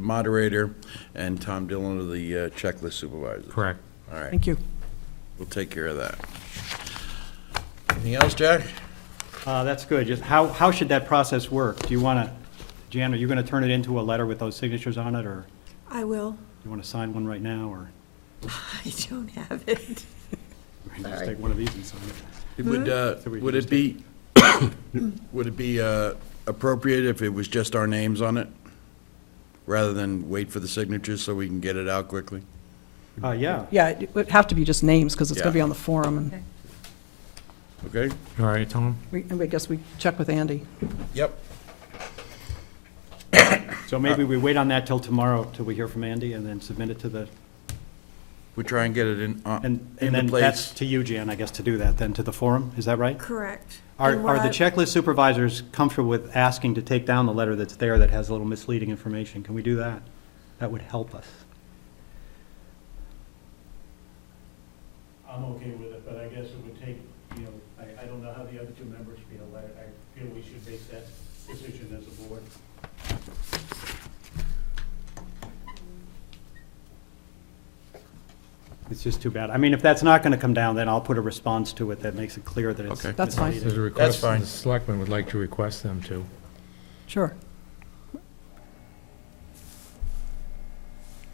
moderator, and Tom Dillon of the checklist supervisor. Correct. All right, Thank you. we'll take care of that. Anything else, Jack? That's good. Just how should that process work? Do you want to, Jan, are you going to turn it into a letter with those signatures on it, or I will. you want to sign one right now, or I don't have it. we can just take one of these and sign it? Would it be, would it be appropriate if it was just our names on it, rather than wait for the signatures so we can get it out quickly? Yeah. Yeah, it would have to be just names, because it's going to Yeah. be on the forum, and Okay? All right, Tom? I guess we check with Andy. Yep. So maybe we wait on that till tomorrow, till we hear from Andy, and then submit it to the, We try and get it in and the then that's place. to you, Jan, I guess, to do that, then to the forum, is that right? Correct. Are And what the I- checklist supervisors comfortable with asking to take down the letter that's there that has a little misleading information? Can we do that? That would help us. I'm okay with it, but I guess it would take, I don't know how the other two members feel. I feel we should make that decision as a board. It's just too bad. I mean, if that's not going to come down, then I'll put a response to it that makes it clear that it's Okay. That's fine. misleading. There's a request, fine. the selectmen would like to request them to. Sure.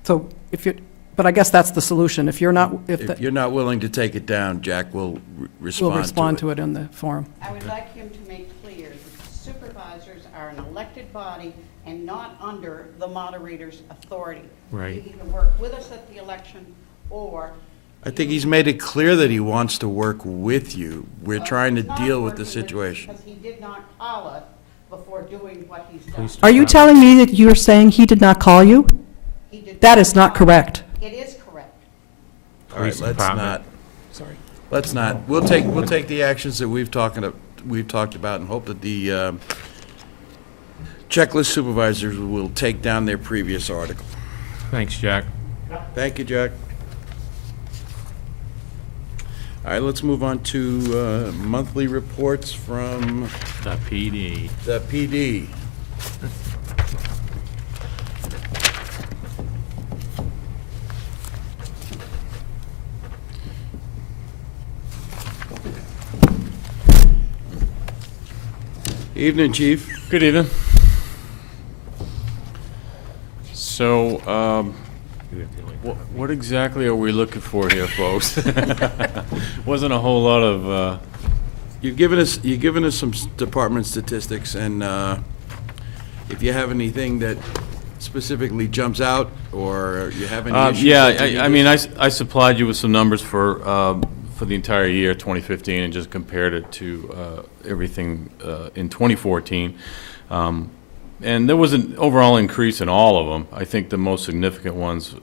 So if you, but I guess that's the solution. If you're not, If you're not willing to take it down, Jack will we'll respond respond to it. to it in the forum. I would like him to make clear that supervisors are an elected body and not under the moderator's authority. Right. He can work with us at the election, or... I think he's made it clear that he wants to work with you. We're trying to He's not deal with the working us situation. Because he did not call us before doing what he's done. Police Are you telling me that you're saying he did not call you? He did That is not correct. It is correct. All right, Police let's department. not. Sorry. Let's not. We'll take the actions that we've talked about and hope that the checklist supervisors will take down their previous article. Thanks, Jack. Thank you, Jack. All right, let's move on to monthly reports from The PD. the PD. Evening, Chief. Good evening. So, what exactly are we looking for here, folks? Wasn't a whole lot of, You've given us some department statistics, and if you have anything that specifically jumps out, or you have any issues. yeah, that you I need mean, to- I supplied you with some numbers for the entire year, 2015, and just compared it to everything in 2014. And there was an overall increase in all of them. I think the most significant ones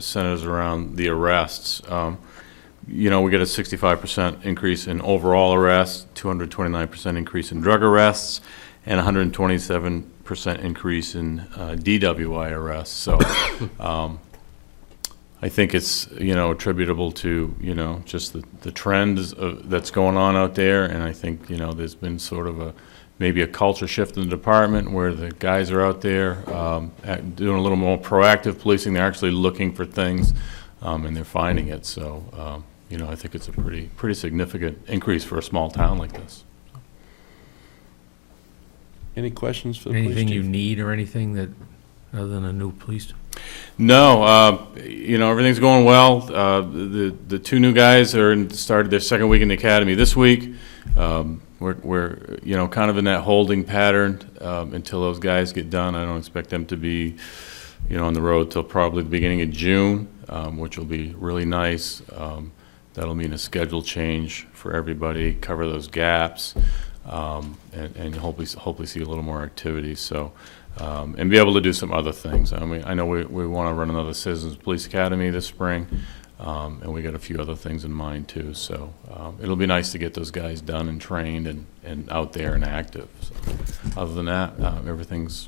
centers around the arrests. You know, we get a 65% increase in overall arrests, 229% increase in drug arrests, and 127% increase in DWI arrests. So I think it's, you know, attributable to, you know, just the trend that's going on out there. And I think, you know, there's been sort of maybe a culture shift in the department where the guys are out there doing a little more proactive policing. They're actually looking for things, and they're finding it. So, you know, I think it's a pretty significant increase for a small town like this. Any questions for the police Anything you chief? need or anything that, other than a new police? No, you know, everything's going well. The two new guys started their second week in the academy this week. We're you know, kind of in that holding pattern until those guys get done. I don't expect them to be, you know, on the road till probably the beginning of June, which will be really nice. That'll mean a schedule change for everybody, cover those gaps, and hopefully see a little more activity. So, and be able to do some other things. I mean, I know we want to run another Citizens Police Academy this spring, and we got a few other things in mind too. So it'll be nice to get those guys done and trained and out there and active. So, other than that, everything's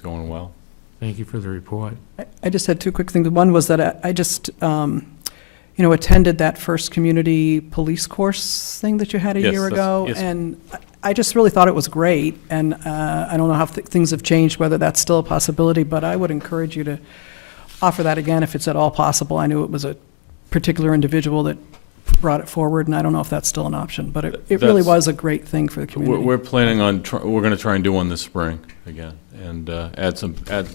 going well. Thank you for the report. I just had two quick things. One was that I just, you know, attended that first community police course thing that you had a Yes, year that's- ago. yes. And I just really thought it was great. And I don't know how things have changed, whether that's still a possibility, but I would encourage you to offer that again if it's at all possible. I knew it was a particular individual that brought it forward, and I don't know if that's still an option, but it really That's- was a great thing for the community. We're planning on, we're going to try and do one this spring again, and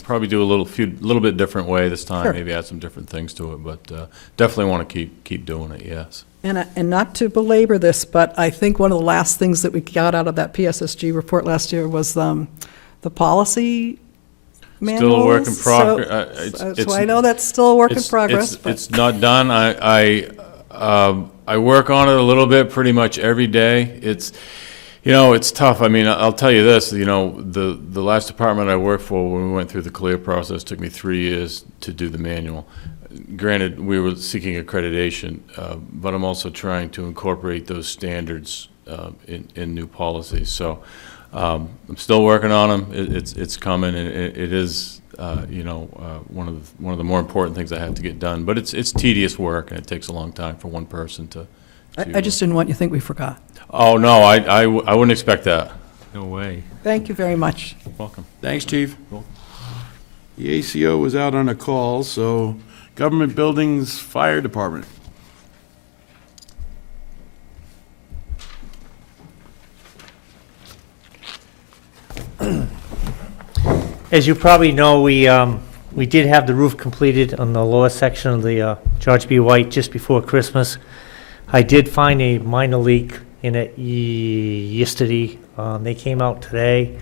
probably do a little bit different way this time, Sure. maybe add some different things to it, but definitely want to keep doing it, yes. And not to belabor this, but I think one of the last things that we got out of that PSSG report last year was the policy manuals. Still a work in So- progress. So I know that's still a work in progress, but It's not done. I work on it a little bit, pretty much every day. You know, it's tough. I mean, I'll tell you this, you know, the last department I worked for, when we went through the clear process, took me 3 years to do the manual. Granted, we were seeking accreditation, but I'm also trying to incorporate those standards in new policies. So I'm still working on them. It's coming, and it is, you know, one of the more important things I have to get done. But it's tedious work, and it takes a long time for one person to. I just didn't want you to think we forgot. Oh, no, I wouldn't expect that. No way. Thank you very much. Welcome. Thanks, Chief. The ACO was out on a call, so Government Buildings Fire Department. As you probably know, we did have the roof completed on the lower section of the George B. White just before Christmas. I did find a minor leak in it yesterday. They came out today,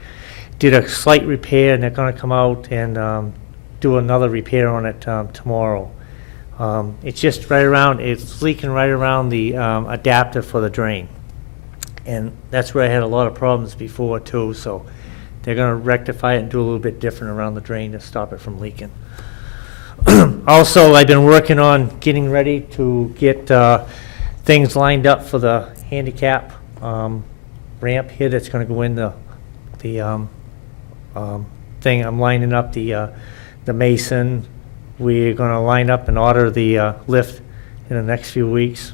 did a slight repair, and they're gonna come out and do another repair on it tomorrow. It's just right around, it's leaking right around the adapter for the drain. And that's where I had a lot of problems before too, so They're gonna rectify it and do a little bit different around the drain to stop it from leaking. Also, I've been working on getting ready to get things lined up for the handicap ramp here that's gonna go in the thing. I'm lining up the mason. We're gonna line up and order the lift in the next few weeks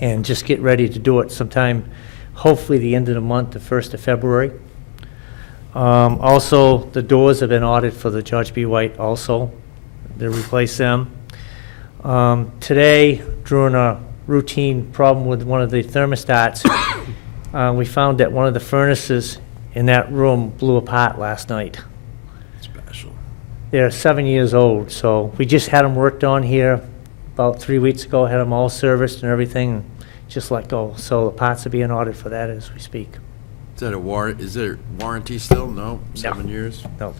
and just get ready to do it sometime, hopefully the end of the month, the 1st of February. Also, the doors have been ordered for the George B. White also, to replace them. Today, during a routine problem with one of the thermostats, we found that one of the furnaces in that room blew apart last night. Special. They're 7 years old, so we just had them worked on here about 3 weeks ago, had them all serviced and everything, and just let go. So the parts are being ordered for that as we speak. Is that is there warranty still? No? 7 years? No.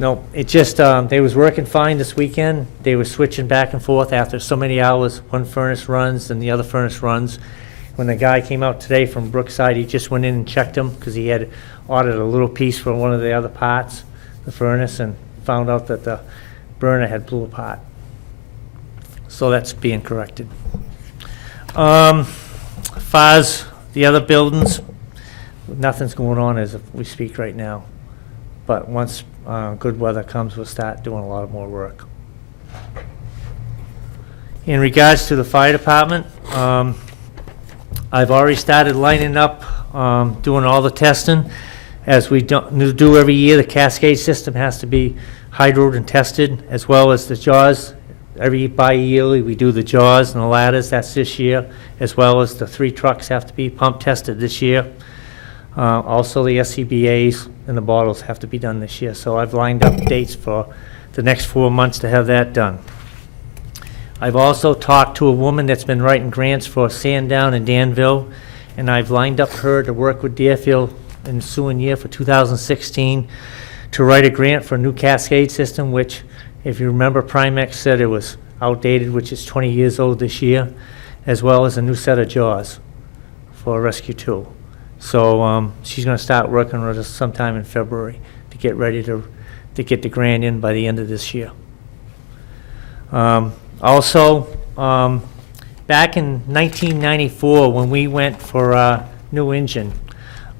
No, it just, they was working fine this weekend. They were switching back and forth after so many hours. One furnace runs and the other furnace runs. When the guy came out today from Brookside, he just went in and checked them because he had ordered a little piece for one of the other parts, the furnace, and found out that the burner had blew apart. So that's being corrected. As far as the other buildings, nothing's going on as we speak right now. But once good weather comes, we'll start doing a lot more work. In regards to the fire department, I've already started lining up, doing all the testing. As we do every year, the Cascade system has to be hydroed and tested, as well as the jaws. Every bi-yearly, we do the jaws and the ladders, that's this year, as well as the 3 trucks have to be pump tested this year. Also, the SCBA's and the bottles have to be done this year. So I've lined up dates for the next 4 months to have that done. I've also talked to a woman that's been writing grants for Sandown and Danville, and I've lined up her to work with Deerfield in the ensuing year for 2016 to write a grant for a new Cascade system, which, if you remember, Primex said it was outdated, which is 20 years old this year, as well as a new set of jaws for Rescue 2. So she's going to start working with us sometime in February to get ready to get the grant in by the end of this year. Also, back in 1994, when we went for a new engine,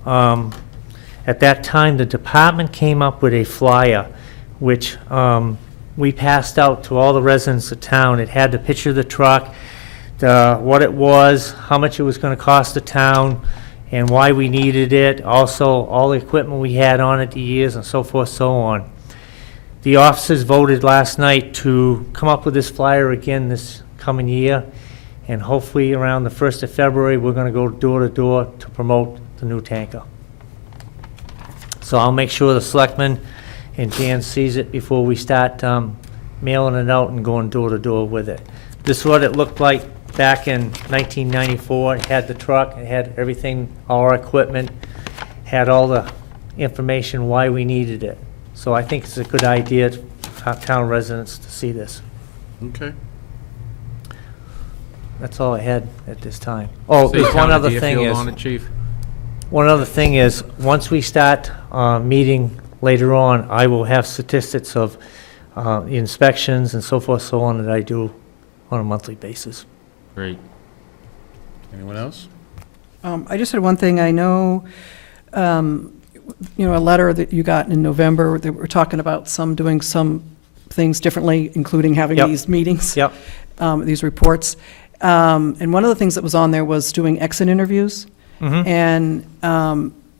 at that time the department came up with a flyer which we passed out to all the residents of town. It had the picture of the truck, what it was, how much it was going to cost the town, and why we needed it, also all the equipment we had on it, the years, and so forth, so on. The officers voted last night to come up with this flyer again this coming year, and hopefully around the 1st of February, we're going to go door to door to promote the new tanker. So I'll make sure the selectmen and Jan sees it before we start mailing it out and going door to door with it. This is what it looked like back in 1994. It had the truck, it had everything, all our equipment, had all the information why we needed it. So I think it's a good idea for town residents to see this. Okay. That's all I had at this time. Oh, Say there's one Town of other thing Deerfield is, on it, Chief? one other thing is, once we start meeting later on, I will have statistics of the inspections and so forth, so on, that I do on a monthly basis. Great. Anyone else? I just had one thing. I know, a letter that you got in November that we're talking about doing some things differently, including having Yep. these meetings. Yep. These reports. And one of the things that was on there was doing exit interviews. Mhm. And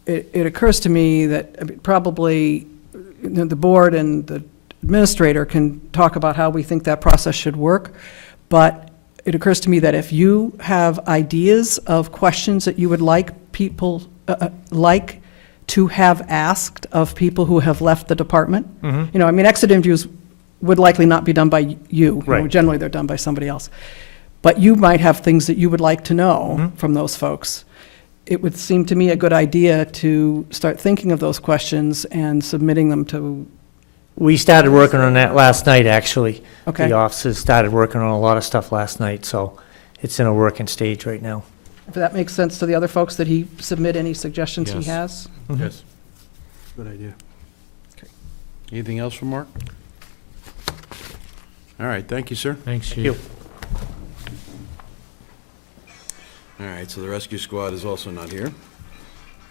it occurs to me that probably the board and the administrator can talk about how we think that process should work. But it occurs to me that if you have ideas of questions that you would like people, like to have asked of people who have left the department, exit interviews would likely not be done by you. You know, Right. generally, they're done by somebody else. But you might have things that you would like to know from those folks. It would seem to me a good idea to start thinking of those questions and submitting them to, We started working on that last night, actually. Okay. The officers started working on a lot of stuff last night, so it's in a working stage right now. if that makes sense to the other folks, that he submit any suggestions he Yes. has. Yes. Good idea. Anything else from Mark? All right, thank you, sir. Thanks, Chief. you. All right, so the rescue squad is also not here,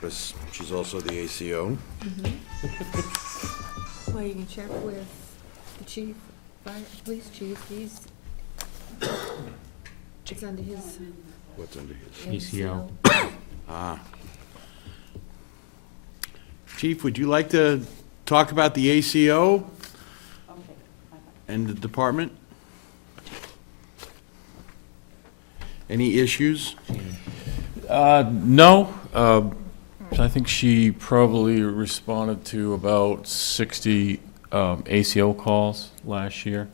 because she's also the ACO. Well, you can check with the chief, police chief, it's under his. What's under here? ECO. Ah. Chief, would you like to talk about the ACO and the department? Any issues? No, I think she probably responded to about 60 ACO calls last year.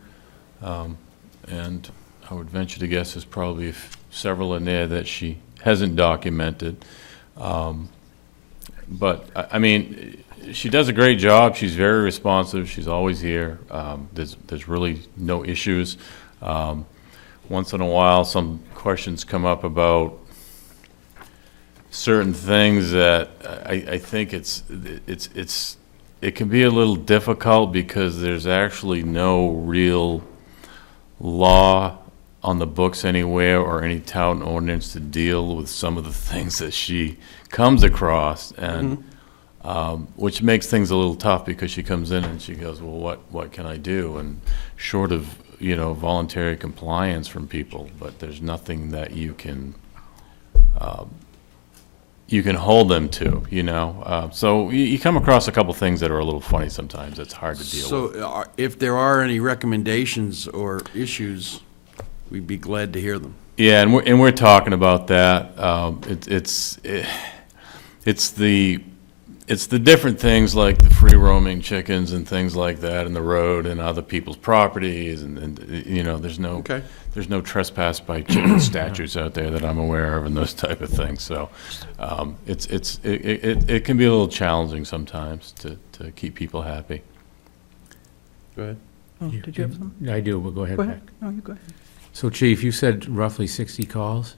And I would venture to guess there's probably several in there that she hasn't documented. But, I mean, she does a great job. She's very responsive. She's always here. There's really no issues. Once in a while, some questions come up about certain things that I think it can be a little difficult because there's actually no real law on the books anywhere or any town ordinance to deal with some of the things that she comes across, and which makes things a little tough because she comes in and she goes, well, what can I do? And short of, voluntary compliance from people, but there's nothing that you can hold them to, so you come across a couple things that are a little funny sometimes. It's hard to deal with. So if there are any recommendations or issues, we'd be glad to hear them. Yeah, and we're talking about that. It's the different things like the free roaming chickens and things like that in the road and other people's properties, and there's no Okay. there's no trespass by chicken statutes out there that I'm aware of, and those type of things. So it can be a little challenging sometimes to keep people happy. Go ahead. Oh, did you have some? I do, but go ahead, Go Pat. ahead. No, you go ahead. So, Chief, you said roughly 60 calls?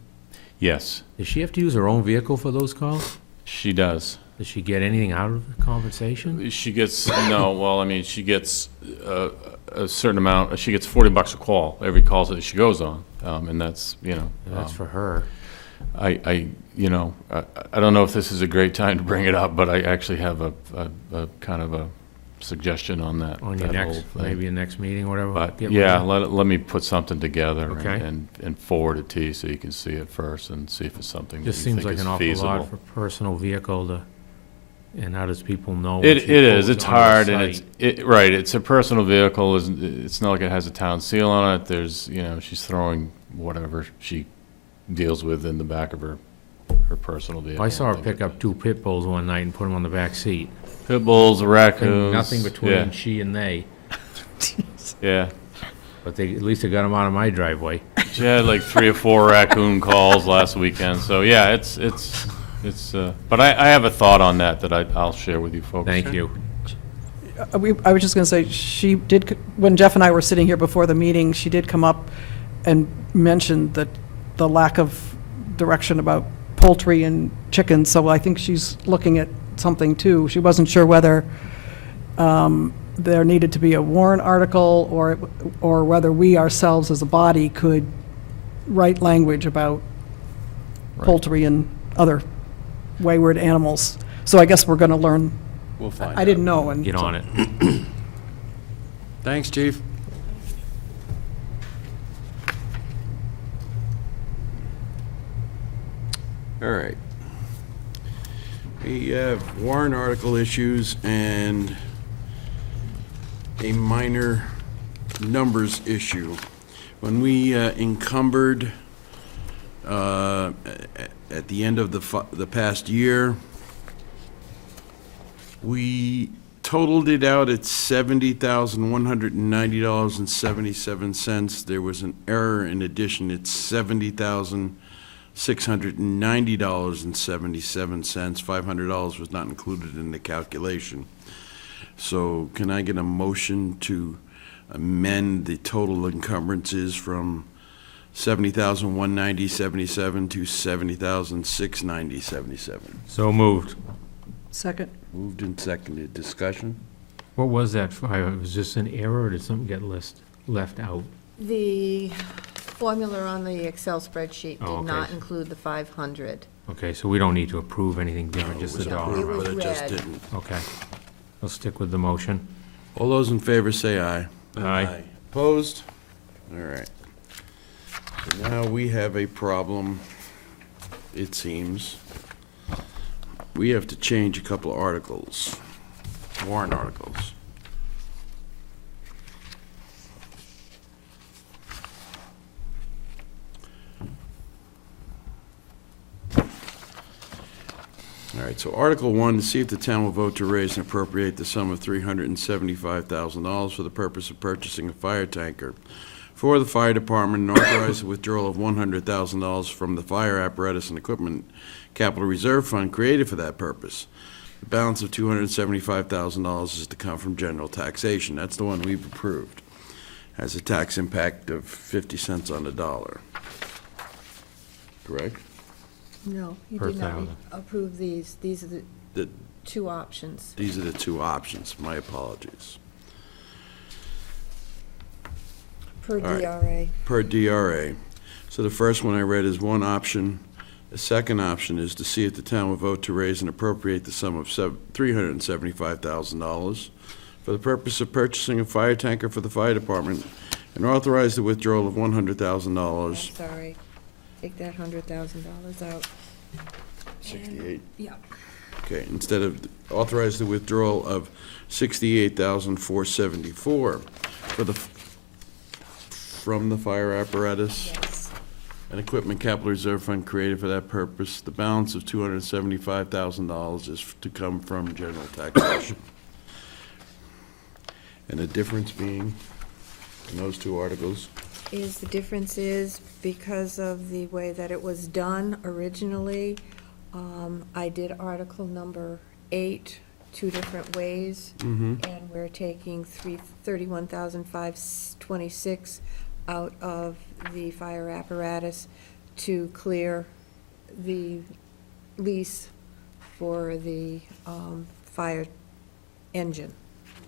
Yes, Does she have to use her own vehicle for those calls? she does. Does she get anything out of the compensation? She gets, no, well, I mean, she gets a certain amount, she gets $40 a call, every call that she goes on, and that's, That's for her. I don't know if this is a great time to bring it up, but I actually have a kind of a suggestion on that. On your that next, whole thing. maybe your next meeting, whatever. But, Get yeah, with her. let me put something together Okay. and forward it to you so you can see it first and see if it's something that you Just seems think like is an awful feasible. lot for personal vehicle to, and how does people know? when It she is, pulls it's onto the hard, and site? right, it's a personal vehicle, it's not like it has a town seal on it, there's, she's throwing whatever she deals with in the back of her personal vehicle. I saw her and things pick like up 2 pit bulls one night and put them on the back seat. that. Pit bulls, raccoons. Nothing between yeah, she and they, Yeah, but at least they got them out of my driveway. she had like 3 or 4 raccoon calls last weekend, so yeah, it's, but I have a thought on that I'll share with you folks. Thank you. I was just going to say, she did, when Jeff and I were sitting here before the meeting, she did come up and mention that the lack of direction about poultry and chickens, so I think she's looking at something too. She wasn't sure whether there needed to be a warrant article or whether we ourselves as a body could write language about poultry and other wayward animals. So I guess we're going to learn. We'll find out. I didn't know. And Get so- on it. Thanks, Chief. All right. We have warrant article issues and a minor numbers issue. When we encumbered at the end of the past year, we totaled it out at $70,190.77. There was an error in addition. It's $70,690.77. $500 was not included in the calculation. So can I get a motion to amend the total encumbrances from $70,190.77 to $70,690.77? So moved. Second. Moved and seconded. Discussion? What was that fire? Was this an error, or did something get left out? The formula on the Excel spreadsheet Oh, did okay. not include the 500. Okay, so we don't need to approve anything different, just the It was dollar It amount? was But it just red. didn't. Okay. We'll stick with the motion. All those in favor say aye. Aye. Opposed? All right. So now we have a problem, it seems. We have to change a couple of articles, warrant articles. All right, so Article 1, to see if the town will vote to raise and appropriate the sum of $375,000 for the purpose of purchasing a fire tanker for the fire department and authorize the withdrawal of $100,000 from the fire apparatus and equipment capital reserve fund created for that purpose. The balance of $275,000 is to come from general taxation. That's the one we've approved. Has a tax impact of 50 cents on the dollar. Correct? No, you Per did not thousand. approve these. These are the The- two options. These are the two options. My apologies. Per All right. DRA. Per DRA. So the first one I read is one option. The second option is to see if the town will vote to raise and appropriate the sum of $375,000 for the purpose of purchasing a fire tanker for the fire department and authorize the withdrawal of $100,000. I'm sorry. Take that $100,000 out. 68. Yeah. Okay, instead of, authorize the withdrawal of $68,474 for the, from the fire apparatus Yes. and equipment capital reserve fund created for that purpose. The balance of $275,000 is to come from general taxation. And the difference being in those two articles? The difference is because of the way that it was done originally, I did article number 8 two different ways. And we're taking 31,526 out of the fire apparatus to clear the lease for the fire engine.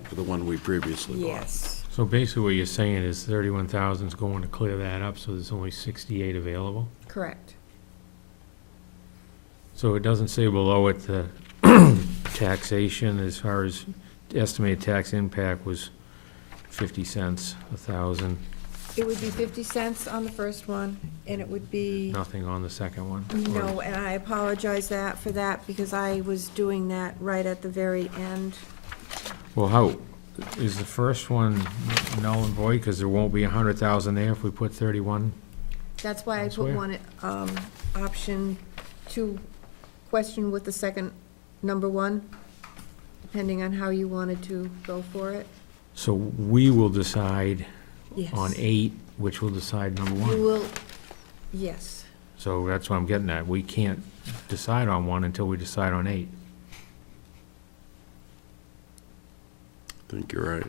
For the one we previously bought? Yes. So basically what you're saying is 31,000 is going to clear that up, so there's only 68 available? Correct. So it doesn't say below it the taxation as far as estimated tax impact was 50 cents, 1,000, It would be 50 cents on the first one, and it would be, nothing on the second one? Or- no, and I apologize for that, because I was doing that right at the very end. Well, how, is the first one null and void, because there won't be 100,000 there if we put 31? That's why I put Elsewhere? one, option 2, question with the second number 1, depending on how you wanted to go for it. So we will decide Yes. on 8, which will decide number You 1. will, yes. So that's what I'm getting at. We can't decide on 1 until we decide on 8. I think you're right.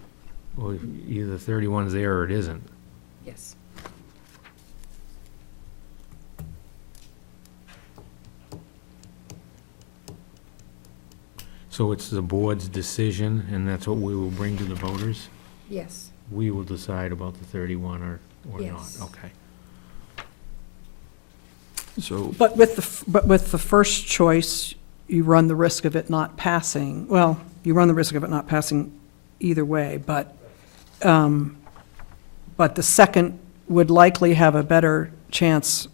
Well, either 31's there or it isn't. Yes. So it's the board's decision, and that's what we will bring to the voters? Yes. We will decide about the 31 or not? Yes. Okay. So, But with the first choice, you run the risk of it not passing. Well, you run the risk of it not passing either way, but the second would likely have a better chance,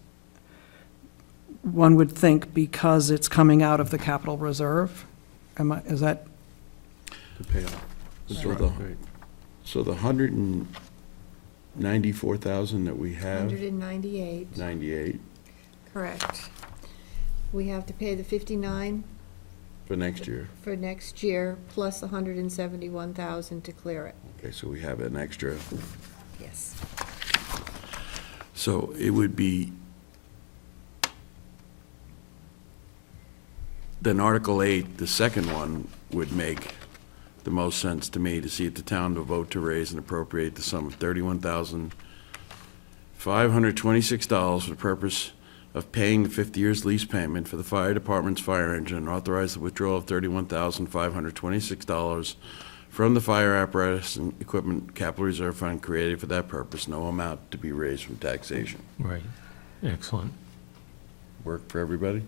one would think, because it's coming out of the capital reserve. Is that, to pay off. So the 194,000 that we have, 198, 98 correct. We have to pay the 59 for next year. for next year, plus 171,000 to clear it. Okay, so we have an extra. Yes. So it would be, then Article 8, the second one, would make the most sense to me, to see if the town will vote to raise and appropriate the sum of $31,526 for the purpose of paying the 50 years lease payment for the fire department's fire engine and authorize the withdrawal of $31,526 from the fire apparatus and equipment capital reserve fund created for that purpose, no amount to be raised from taxation. Right. Excellent. Work for everybody?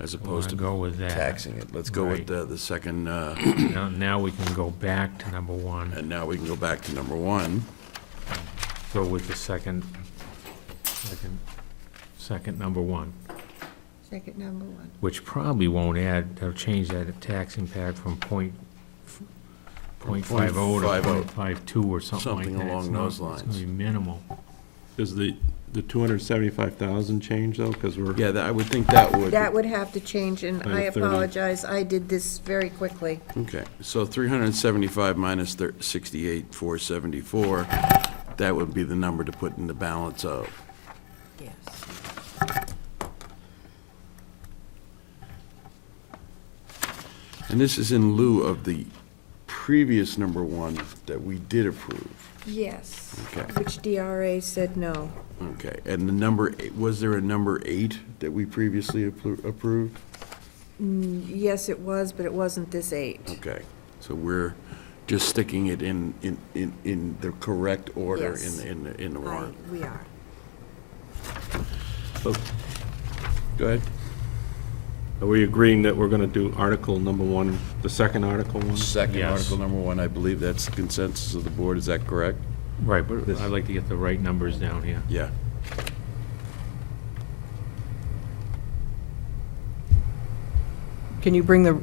As opposed to Go with that. taxing it. Let's go with Right. the second, Now we can go back to number one. and now we can go back to number one. Go with the second number one, Second number one. which probably won't add, they'll change that tax impact from .50 to .52 or something like that. Something along It's not- those It's lines. gonna be minimal. Does the 275,000 change, though? Because we're, Yeah, I would think that would. That would have to change, and By I 30. apologize, I did this very quickly. Okay, so 375 minus 68,474, that would be the number to put in the balance of. Yes. And this is in lieu of the previous number one that we did approve. Yes. Okay. Which DRA said no. Okay, and the number, was there a number 8 that we previously approved? Yes, it was, but it wasn't this 8. Okay, so we're just sticking it in the correct order Yes. in the warrant. We are. so Go ahead. are we agreeing that we're going to do article number one, the second article one? Second Yes. article number 1, I believe that's the consensus of the board, is that correct? Right, but I'd like to get the right numbers down here. Yeah. Can you bring the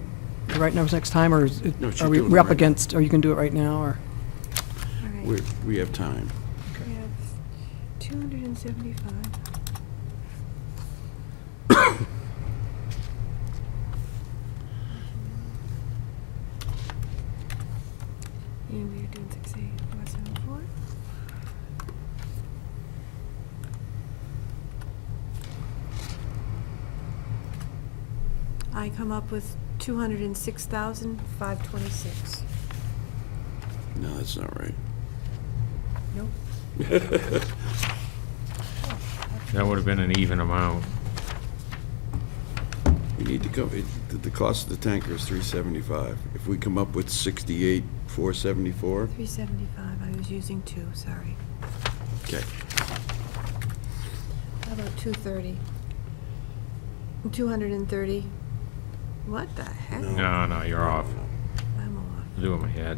right numbers next time, or No, she's are we doing it up right against, or you can do it right now, or? All right. We have time. We have 275. And we are doing 68474. I come up with 206,526. No, that's not right. Nope. That would have been an even amount. You need to come, the cost of the tanker is 375. If we come up with 68,474, 375, I was using 2, sorry. okay. How about 230? 230? What the heck? No, no, you're off. I'm off. I'll do it in my head.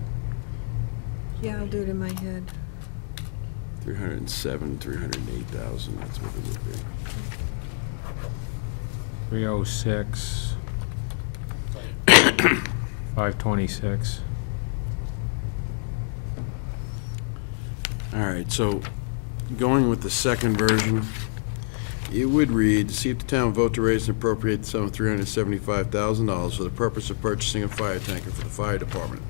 Yeah, I'll do it in my head. 307, 308,000, that's what it would be. 306, 526. All right, so going with the second version, it would read, to see if the town vote to raise and appropriate the sum of $375,000 for the purpose of purchasing a fire tanker for the fire department.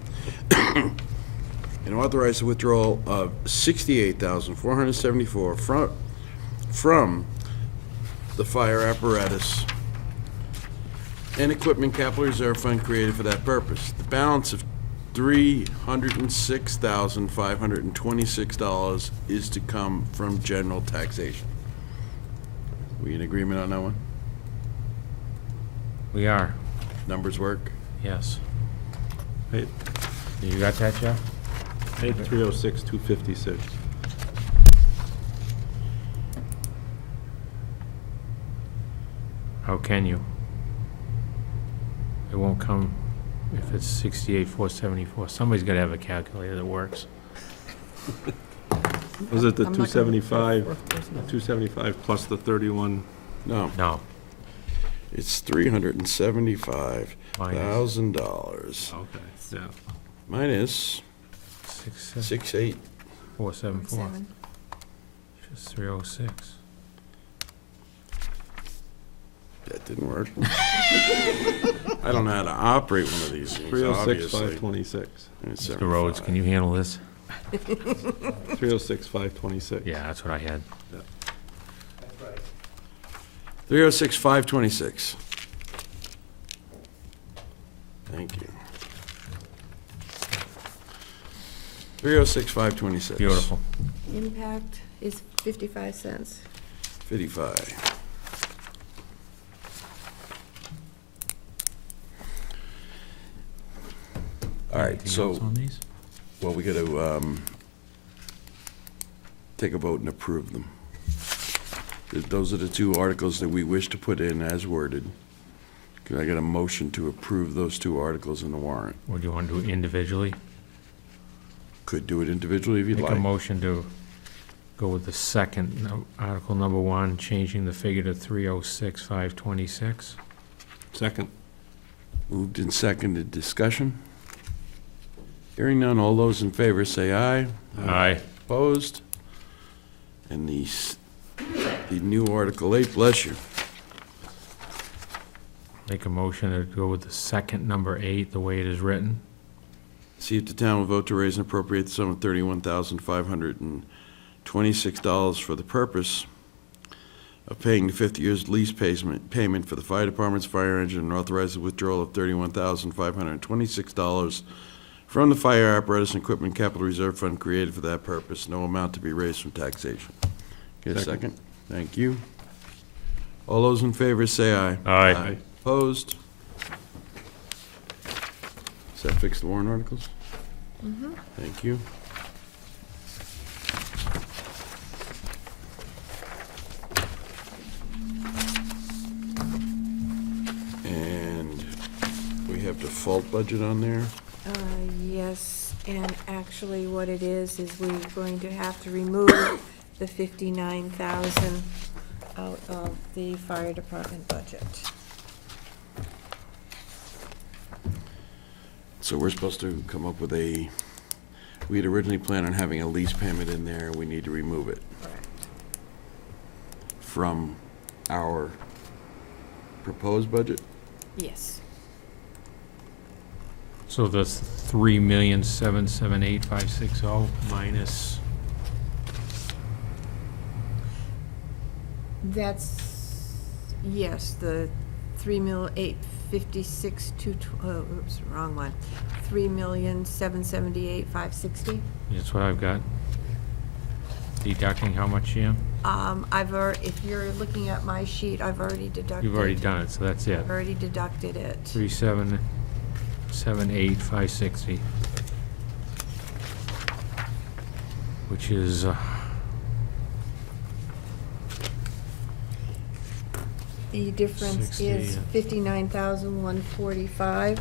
And authorize the withdrawal of $68,474 from the fire apparatus and equipment capital reserve fund created for that purpose. The balance of $306,526 is to come from general taxation. We in agreement on that one? We are, Numbers work? yes. I You got that, Jeff? I had 306, 256. How can you? It won't come if it's 68,474. Somebody's got to have a calculator that works. Was it the I'm not gonna- 275 plus the 31? No, No. it's $375,000 Okay, yeah. minus 68. 474. 7. Just 306. That didn't work. I don't know how to operate one of these things, 306, obviously. 526. It's Mr. Rhodes, can you handle this? 306, 526. Yeah, that's what I had. 306, 526. Thank you. 306, 526. Beautiful. Impact is 55 cents. 55. All right, Anything so, else on these? well, we got to take a vote and approve them. Those are the two articles that we wish to put in as worded. Could I get a motion to approve those two articles in the warrant? Or do you want to do it individually? Could do it individually if you'd Make a like. motion to go with the second, Article number 1, changing the figure to 306,526. Second. Moved and seconded, discussion? Hearing none, all those in favor say aye. Aye. Opposed? And the new Article 8, bless you. Make a motion to go with the second, number 8, the way it is written. See if the town will vote to raise and appropriate the sum of $31,526 for the purpose of paying the 50 years lease payment for the fire department's fire engine and authorize the withdrawal of $31,526 from the fire apparatus and equipment capital reserve fund created for that purpose, no amount to be raised from taxation. Get a Second. second? Thank you. All those in favor say aye. Aye. Opposed? Does that fix the warrant articles? Thank you. And we have default budget on there. Yes, and actually what it is we're going to have to remove the 59,000 out of the fire department budget. So we're supposed to come up with we had originally planned on having a lease payment in there, we need to remove it Correct. from our proposed budget? Yes. So the 3,778,560 minus, That's, yes, the 3,856,2, oops, wrong one. 3,778,560. that's what I've got. Deducting how much, Jim? If you're looking at my sheet, I've already deducted. You've already done it, so that's it. I've already deducted it. 3,778,560. Which is, The difference 60, is yeah. 59,145.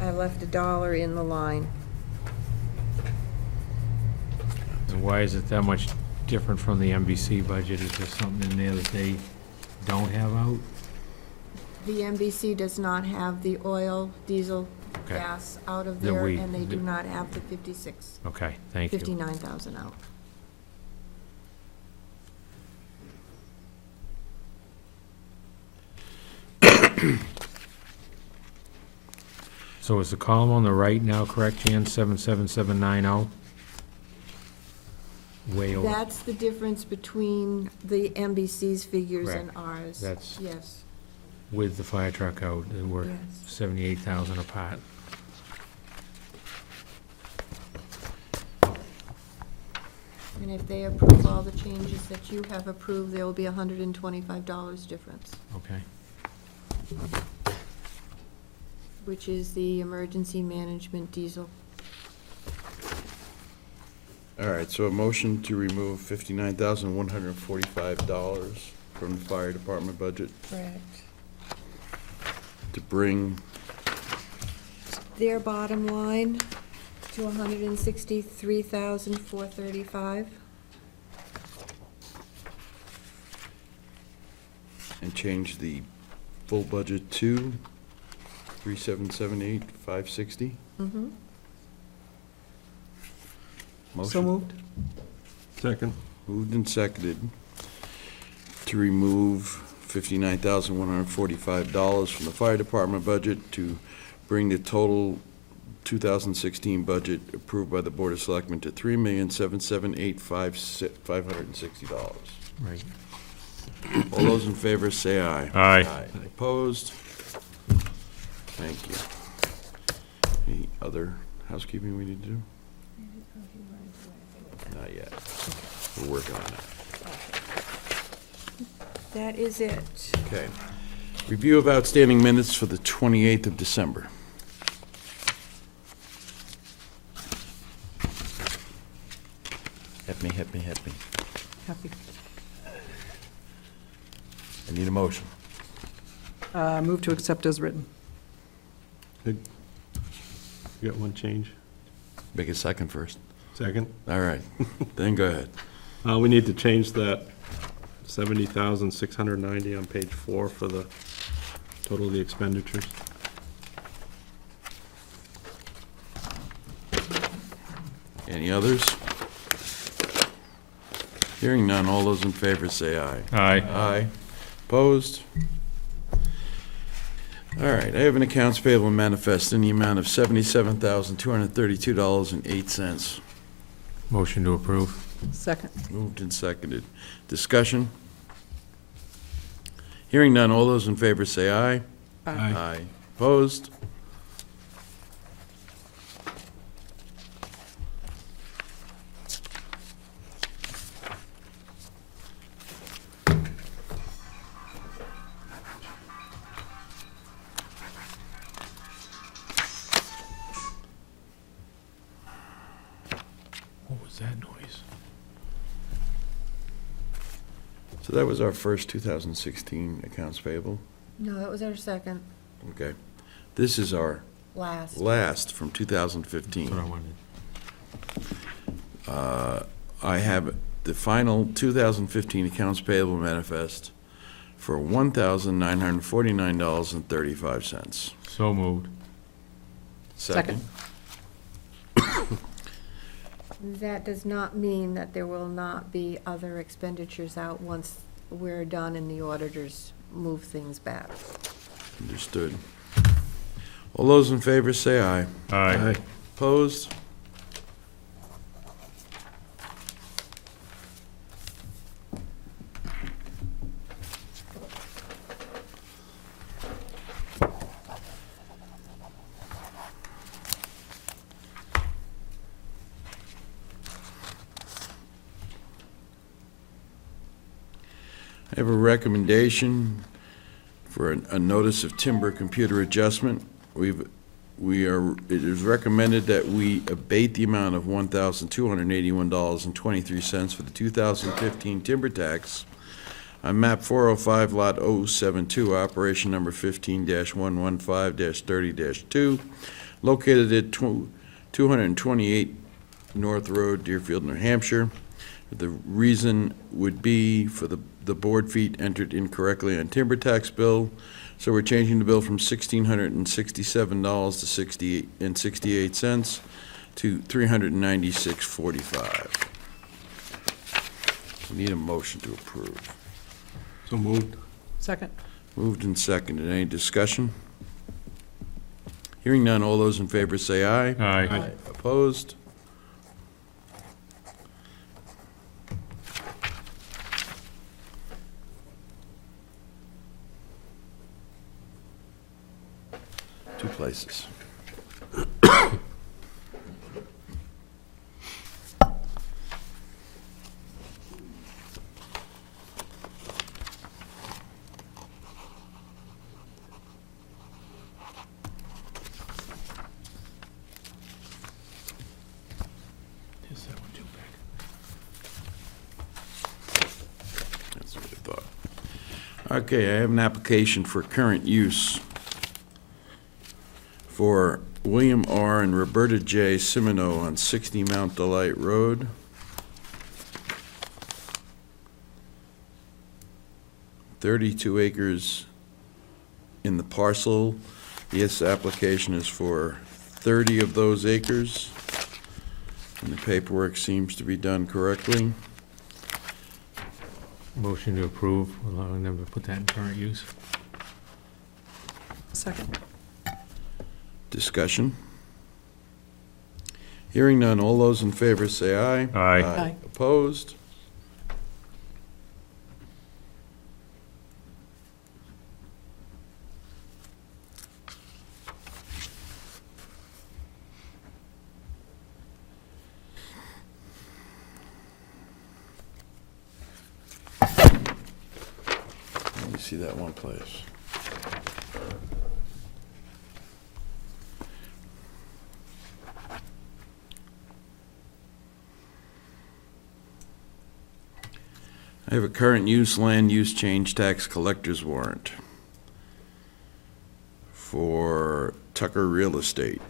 I left $1 in the line. and why is it that much different from the NBC budget? Is there something in there that they don't have out? The NBC does not have the oil, diesel, Okay. gas out of That there, we- and they do not have the 56, Okay, thank you. 59,000 out. So is the column on the right now correct, Jan, 77790? Way over. That's the difference between the NBC's figures and Correct. ours. That's- Yes, With the fire truck out, and we're yes. 78,000 apart. And if they approve all the changes that you have approved, there will be $125 difference, Okay. which is the emergency management diesel. All right, so a motion to remove $59,145 from the fire department budget Correct. to bring, Their bottom line to $163,435. and change the full budget to 3,778,560. Mm-hmm. So moved? Second. Moved and seconded to remove $59,145 from the fire department budget to bring the total 2016 budget approved by the Board of Selectmen to $3,778,560. Right. All those in favor say aye. Aye. Opposed? Thank you. Any other housekeeping we need to do? Not yet. We're working on it. That is it. Okay. Review of outstanding minutes for the 28th of December. Hit me. Happy. I need a motion. Move to accept as written. You got one change? Make a second first. Second? All right, then go ahead. We need to change that 70,690 on page 4 for the total of the expenditures. Any others? Hearing none, all those in favor say aye. Aye. Aye. Opposed? All right, I have an accounts payable manifest in the amount of $77,232.08. Motion to approve. Second. Moved and seconded. Discussion? Hearing none, all those in favor say aye. Aye. Opposed? What was that noise? So that was our first 2016 accounts payable. No, that was our second, Okay. This is our last. last from 2015. That's what I wanted. I have the final 2015 accounts payable manifest for $1,949.35. So moved. Second. That does not mean that there will not be other expenditures out once we're done and the auditors move things back. Understood. All those in favor say aye. Aye. Opposed? I have a recommendation for a notice of timber computer adjustment. It is recommended that we abate the amount of $1,281.23 for the 2015 timber tax on map 405, lot 072, operation number 15-115-30-2, located at 228 North Road, Deerfield, New Hampshire. The reason would be for the board feet entered incorrectly on timber tax bill, so we're changing the bill from $1,667.68 to $396.45. We need a motion to approve. So moved. Second. Moved and seconded. Any discussion? Hearing none, all those in favor say aye. Aye. Opposed? Two places. Is that one too big? That's what I thought. Okay, I have an application for current use for William R. and Roberta J. Simino on 60 Mount Delight Road. .32 acres in the parcel. This application is for 30 of those acres, and the paperwork seems to be done correctly. Motion to approve, allowing them to put that in current use. Second. Discussion. Hearing none, all those in favor say aye. Aye. Aye. Opposed? see that one place. I have a current use land use change tax collector's warrant for Tucker Real Estate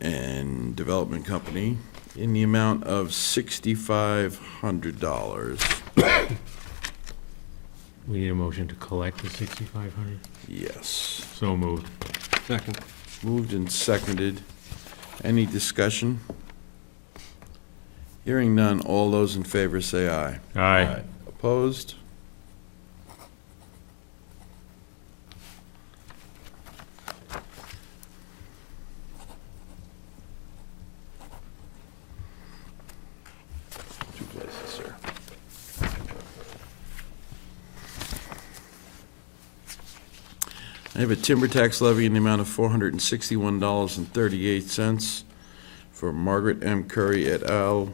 and Development Company in the amount of $6,500. We need a motion to collect the 6,500. Yes. So moved. Second. Moved and seconded. Any discussion? Hearing none, all those in favor say aye. Aye. Opposed? Two places, sir. I have a timber tax levy in the amount of $461.38 for Margaret M. Curry et al.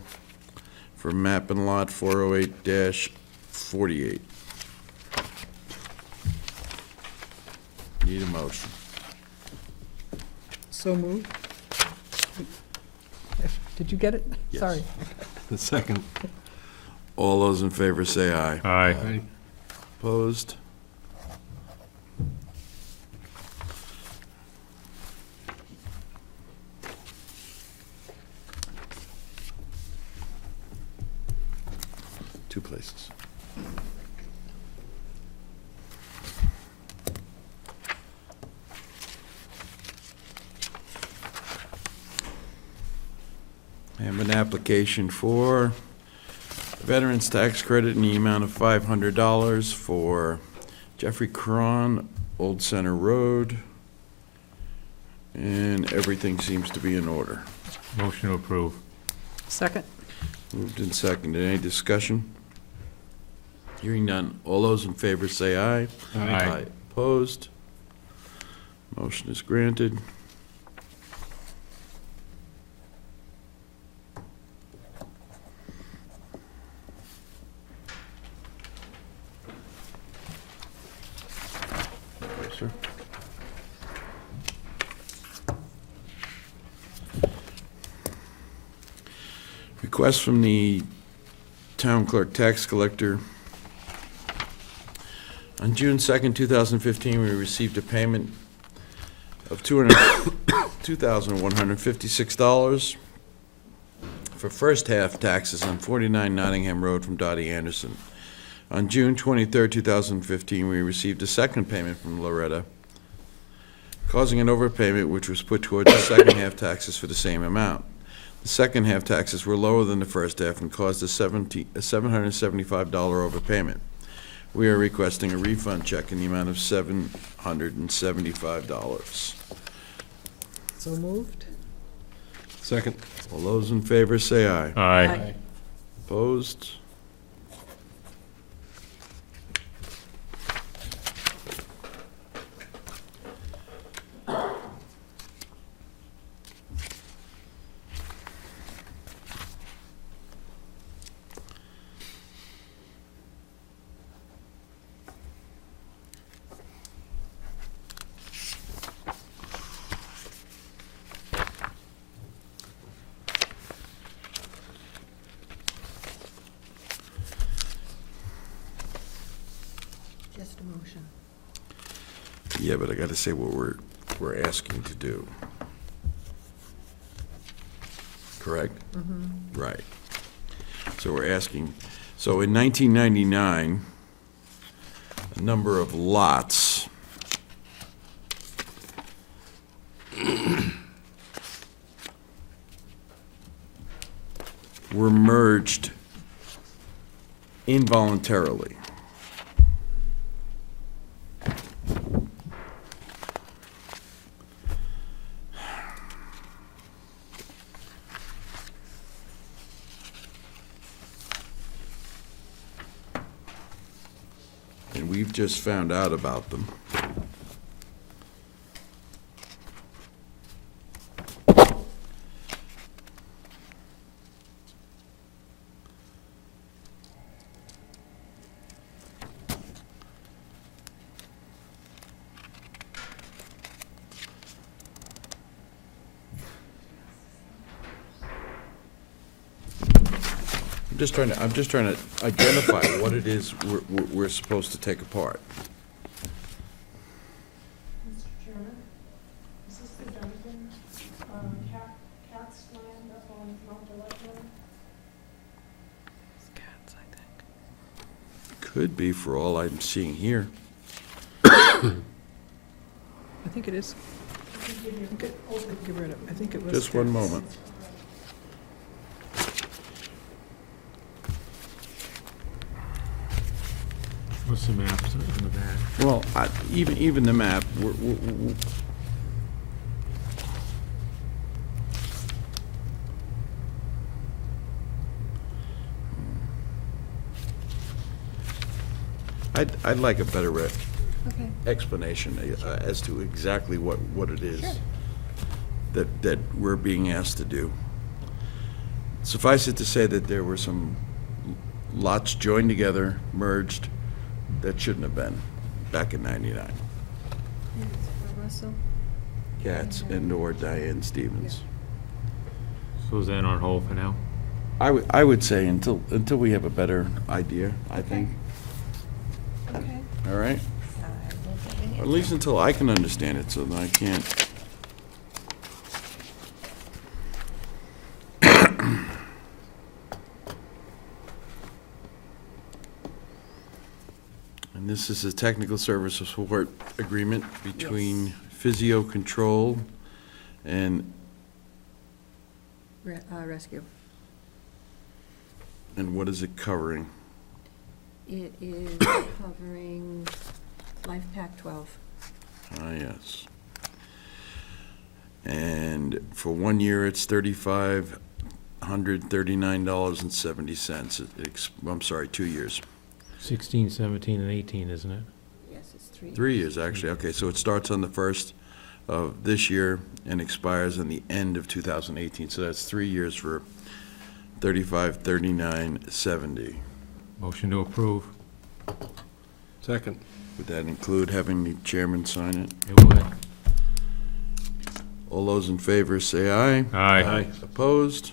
For map and lot 408-48. Need a motion. So moved. Did you get it? Yes. Sorry. The second. All those in favor say aye. Aye. Opposed? Two places. I have an application for Veterans Tax Credit in the amount of $500 for Jeffrey Cron, Old Center Road, and everything seems to be in order. Motion to approve. Second? Moved and seconded. Any discussion? Hearing none. All those in favor say aye. Aye. Opposed? Motion is granted. Okay, sir. Request from the town clerk tax collector. On June 2nd, 2015, we received a payment of $2,156 for first half taxes on 49 Nottingham Road from Dottie Anderson. On June 23rd, 2015, we received a second payment from Loretta, causing an overpayment which was put towards the second half taxes for the same amount. The second half taxes were lower than the first half and caused a $775 overpayment. We are requesting a refund check in the amount of $775. So moved? Second. All those in favor say aye. Aye. Opposed? Just a motion. Yeah, but I gotta say what we're asking to do. Correct? Right. So we're asking, so in 1999, a number of lots were merged involuntarily. And we've just found out about them. I'm just trying to identify what it is we're supposed to take apart. Mr. Chairman, is this the Duncan, Cat's land up on Mount Delectable? It's Cat's, I think. Could be, for all I'm seeing here. I think it is. Give rid of, I think it was. Just one Cat's. moment. What's the map in the back? Well, even the map, I'd like a better Okay. explanation as to exactly what it is that we're being asked to do. Suffice it to say that there were some lots joined together, merged, that shouldn't have been back in '99. Russell? Katz and/or Diane Stevens. So is that on hold for now? I would say until we have a better idea, I think, Okay. all right? Or at least until I can understand it, so that I can't. And this is a technical service support agreement between Physio Control and Rescue. what is it covering? It is covering Life Pack 12. Ah, yes. And for 1 year, it's $3,539.70. I'm sorry, 2 years. 16, 17, and 18, isn't it? Yes, it's 3. 3 years, actually. Okay, so it starts on the 1st of this year and expires on the end of 2018. So that's 3 years for $35,39.70. Motion to approve. Second. Would that include having the chairman sign it? It would. All those in favor say aye. Aye. Opposed?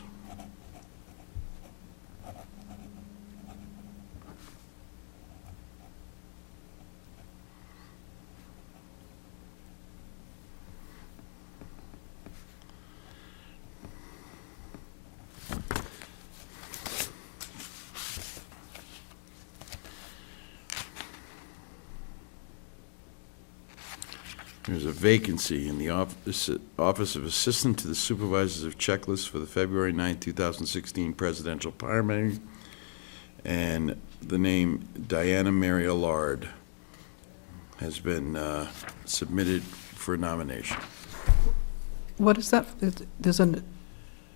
There's a vacancy in the Office of Assistant to the Supervisors of Checklists for the February 9, 2016 presidential primary, and the name Diana Mary Allard has been submitted for nomination. What is that? There's a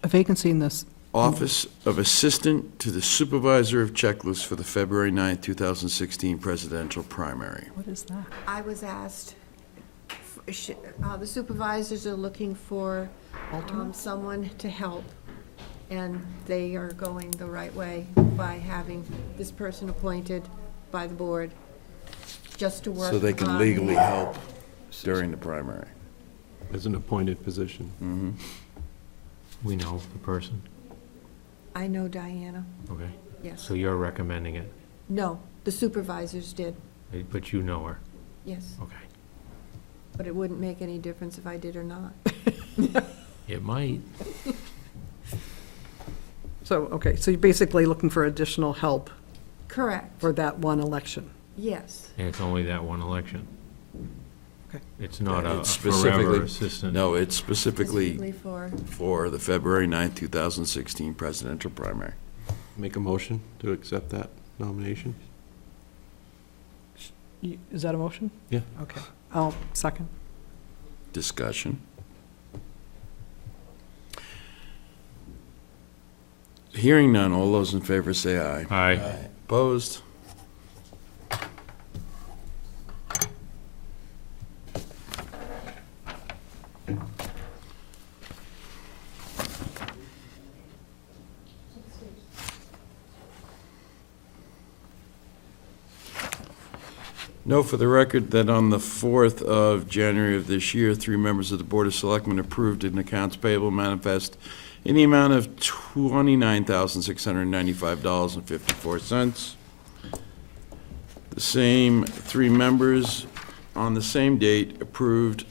vacancy in this. Office of Assistant to the Supervisor of Checklists for the February 9, 2016 presidential primary. What is that? I was asked, the supervisors are looking for someone to help, and they are going the right way by having this person appointed by the board just to work on. So they can legally help during the primary. As an appointed position. We know the person? I know Diana, Okay. yes. So you're recommending it, No, the supervisors did, but you know her? yes. Okay. But it wouldn't make any difference if I did or not. It might. So, okay, so you're basically looking for additional help Correct, for that one election. yes. And it's only that one election. Okay. It's not a It's forever specifically- assistant. No, it's specifically For, for the February 9, 2016 presidential primary. Make a motion to accept that nomination? Is that a motion? Yeah. Okay, I'll second. Discussion. Hearing none, all those in favor say aye. Aye. Opposed? Know for the record that on the 4th of January of this year, 3 members of the Board of Selectmen approved an accounts payable manifest in the amount of $29,695.54. The same three members on the same date approved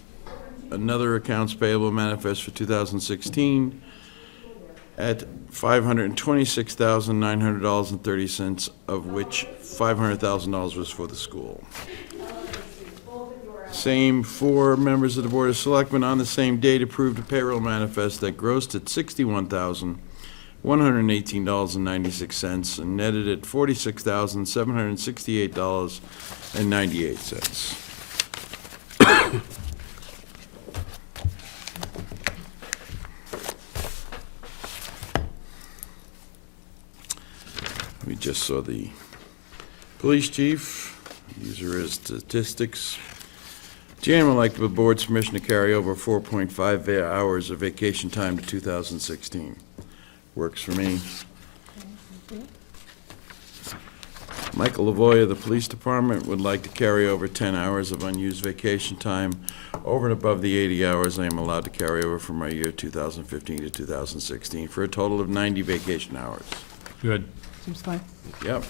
another accounts payable manifest for 2016 at $526,900.30, of which $500,000 was for the school. Same four members of the Board of Selectmen on the same date approved a payroll manifest that grossed at $61,118.96 and netted at $46,768.98. We just saw the police chief. These are his statistics. Jan would like the board's permission to carry over 4.5 hours of vacation time to 2016. Works for me. Michael Lavoy of the Police Department would like to carry over 10 hours of unused vacation time over and above the 80 hours I am allowed to carry over from my year 2015 to 2016 for a total of 90 vacation hours. Good. Seems fine. Yep.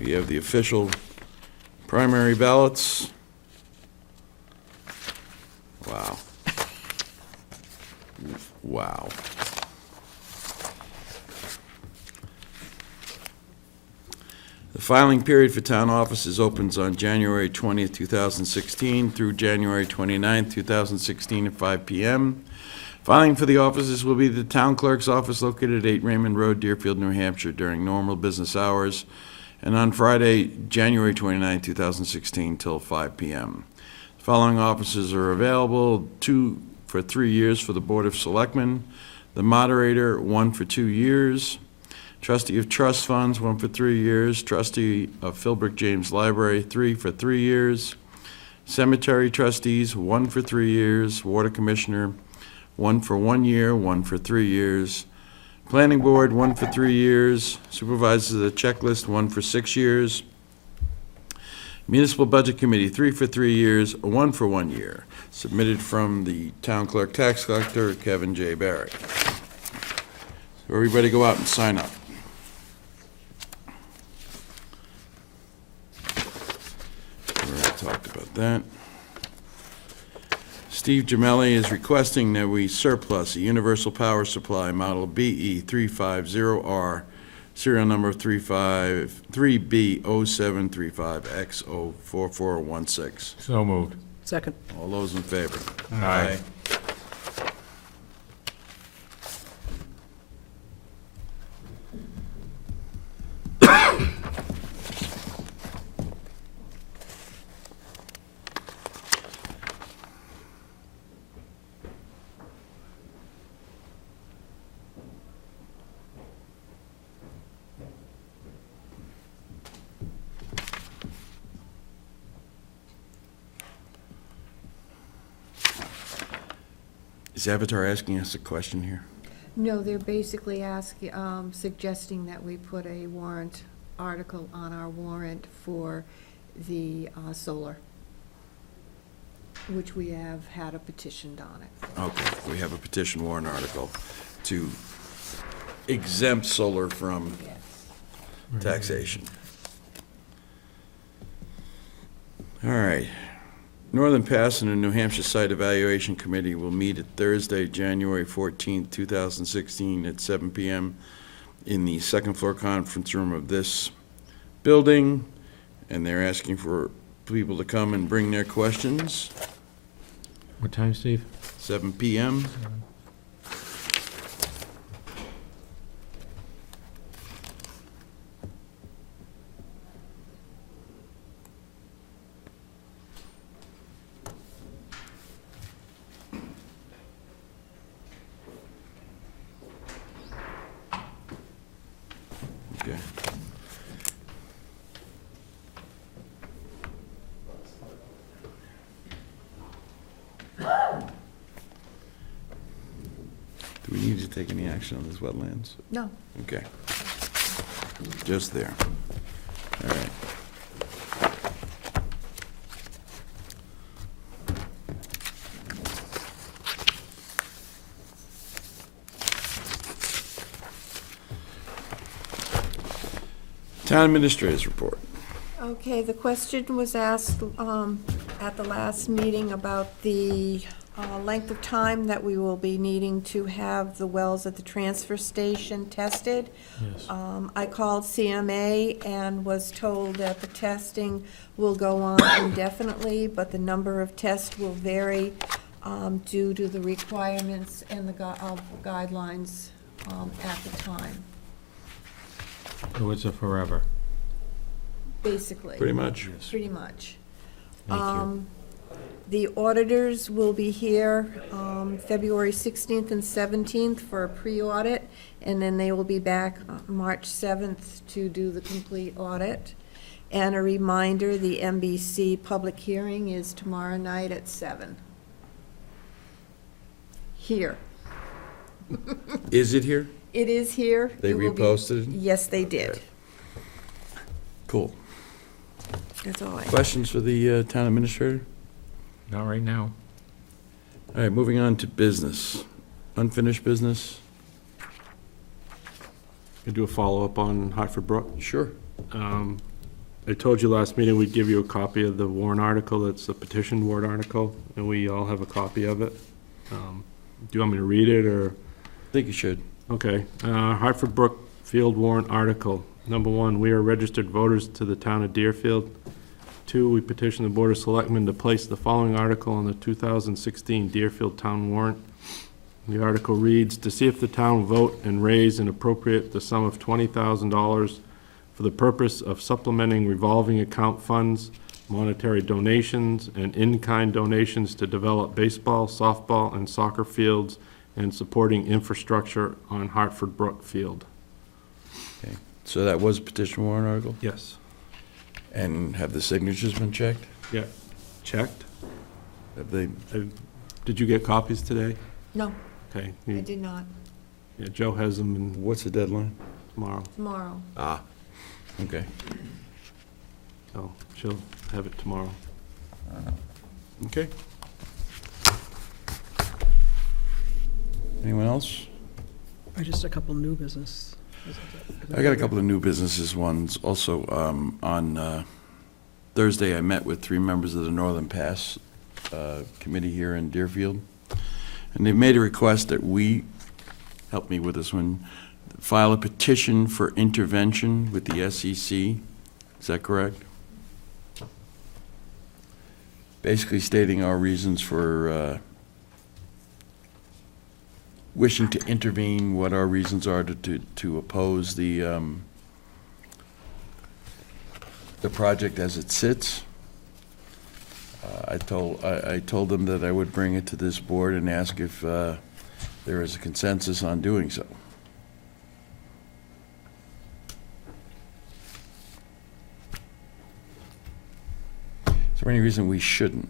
We have the official primary ballots. Wow. Wow. The filing period for town offices opens on January 20th, 2016 through January 29th, 2016 at 5 p.m. Filing for the offices will be the town clerk's office located at 8 Raymond Road, Deerfield, New Hampshire, during normal business hours, and on Friday, January 29, 2016, till 5 p.m. The following offices are available: 2 for 3 years for the Board of Selectmen, the moderator, 1 for 2 years, trustee of trust funds, 1 for 3 years, trustee of Philbrook James Library, 3 for 3 years, cemetery trustees, 1 for 3 years, water commissioner, 1 for 1 year, 1 for 3 years, planning board, 1 for 3 years, supervisors of the checklist, 1 for 6 years, municipal budget committee, 3 for 3 years, 1 for 1 year. Submitted from the town clerk tax collector, Kevin J. Barry. So everybody go out and sign up. We already talked about that. Steve Gemelli is requesting that we surplus a universal power supply model BE 350R, serial number 3B0735X04416. So moved. Second. All those in favor? Aye. Is Avatar asking us a question here? No, they're basically asking, suggesting that we put a warrant article on our warrant for the solar, which we have had a petition on it. Okay, we have a petition warrant article to exempt solar from taxation. All right. Northern Passing and New Hampshire Site Evaluation Committee will meet at Thursday, January 14th, 2016 at 7 p.m. in the second floor conference room of this building, and they're asking for people to come and bring their questions. What time, Steve? 7 p.m. Okay. Do we need to take any action on this wetlands? No. Okay. Just there. All right. Town administrators report. Okay, the question was asked at the last meeting about the length of time that we will be needing to have the wells at the transfer station tested. Yes. I called CMA and was told that the testing will go on indefinitely, but the number of tests will vary due to the requirements and the guidelines at the time, So it's a forever. basically. Pretty much. Pretty much. Thank you. The auditors will be here February 16th and 17th for a pre-audit, and then they will be back March 7th to do the complete audit. And a reminder, the MBC public hearing is tomorrow night at 7. Here. Is it here? It is here. They It will be- reposted it? Yes, they did. Cool. That's all I have. Questions for the town administrator? Not right now. All right, moving on to business. Unfinished business? Could do a follow-up on Hartford Brook. Sure. I told you last meeting we'd give you a copy of the warrant article. It's a petition warrant article, and we all have a copy of it. Do you want me to read it, or? I think you should. Okay. Hartford Brook Field warrant article. Number 1, we are registered voters to the town of Deerfield. 2, we petition the Board of Selectmen to place the following article on the 2016 Deerfield Town warrant. The article reads, to see if the town will vote and raise and appropriate the sum of $20,000 for the purpose of supplementing revolving account funds, monetary donations, and in-kind donations to develop baseball, softball, and soccer fields, and supporting infrastructure on Hartford Brook Field. Okay. So that was a petition warrant article? Yes. And have the signatures been checked? Yeah. Checked. Have they, Did you get copies today? No, Okay. I did not. Yeah, Joe has them in what's the deadline? tomorrow, Tomorrow. Ah, okay. so she'll have it tomorrow. Okay. Anyone else? Or just a couple new business. I got a couple of new businesses ones. Also, on Thursday, I met with 3 members of the Northern Pass Committee here in Deerfield. And they've made a request that we, help me with this one, file a petition for intervention with the SEC. Is that correct? Basically stating our reasons for wishing to intervene, what our reasons are to oppose the project as it sits. I told them that I would bring it to this board and ask if there is a consensus on doing so. Is there any reason we shouldn't?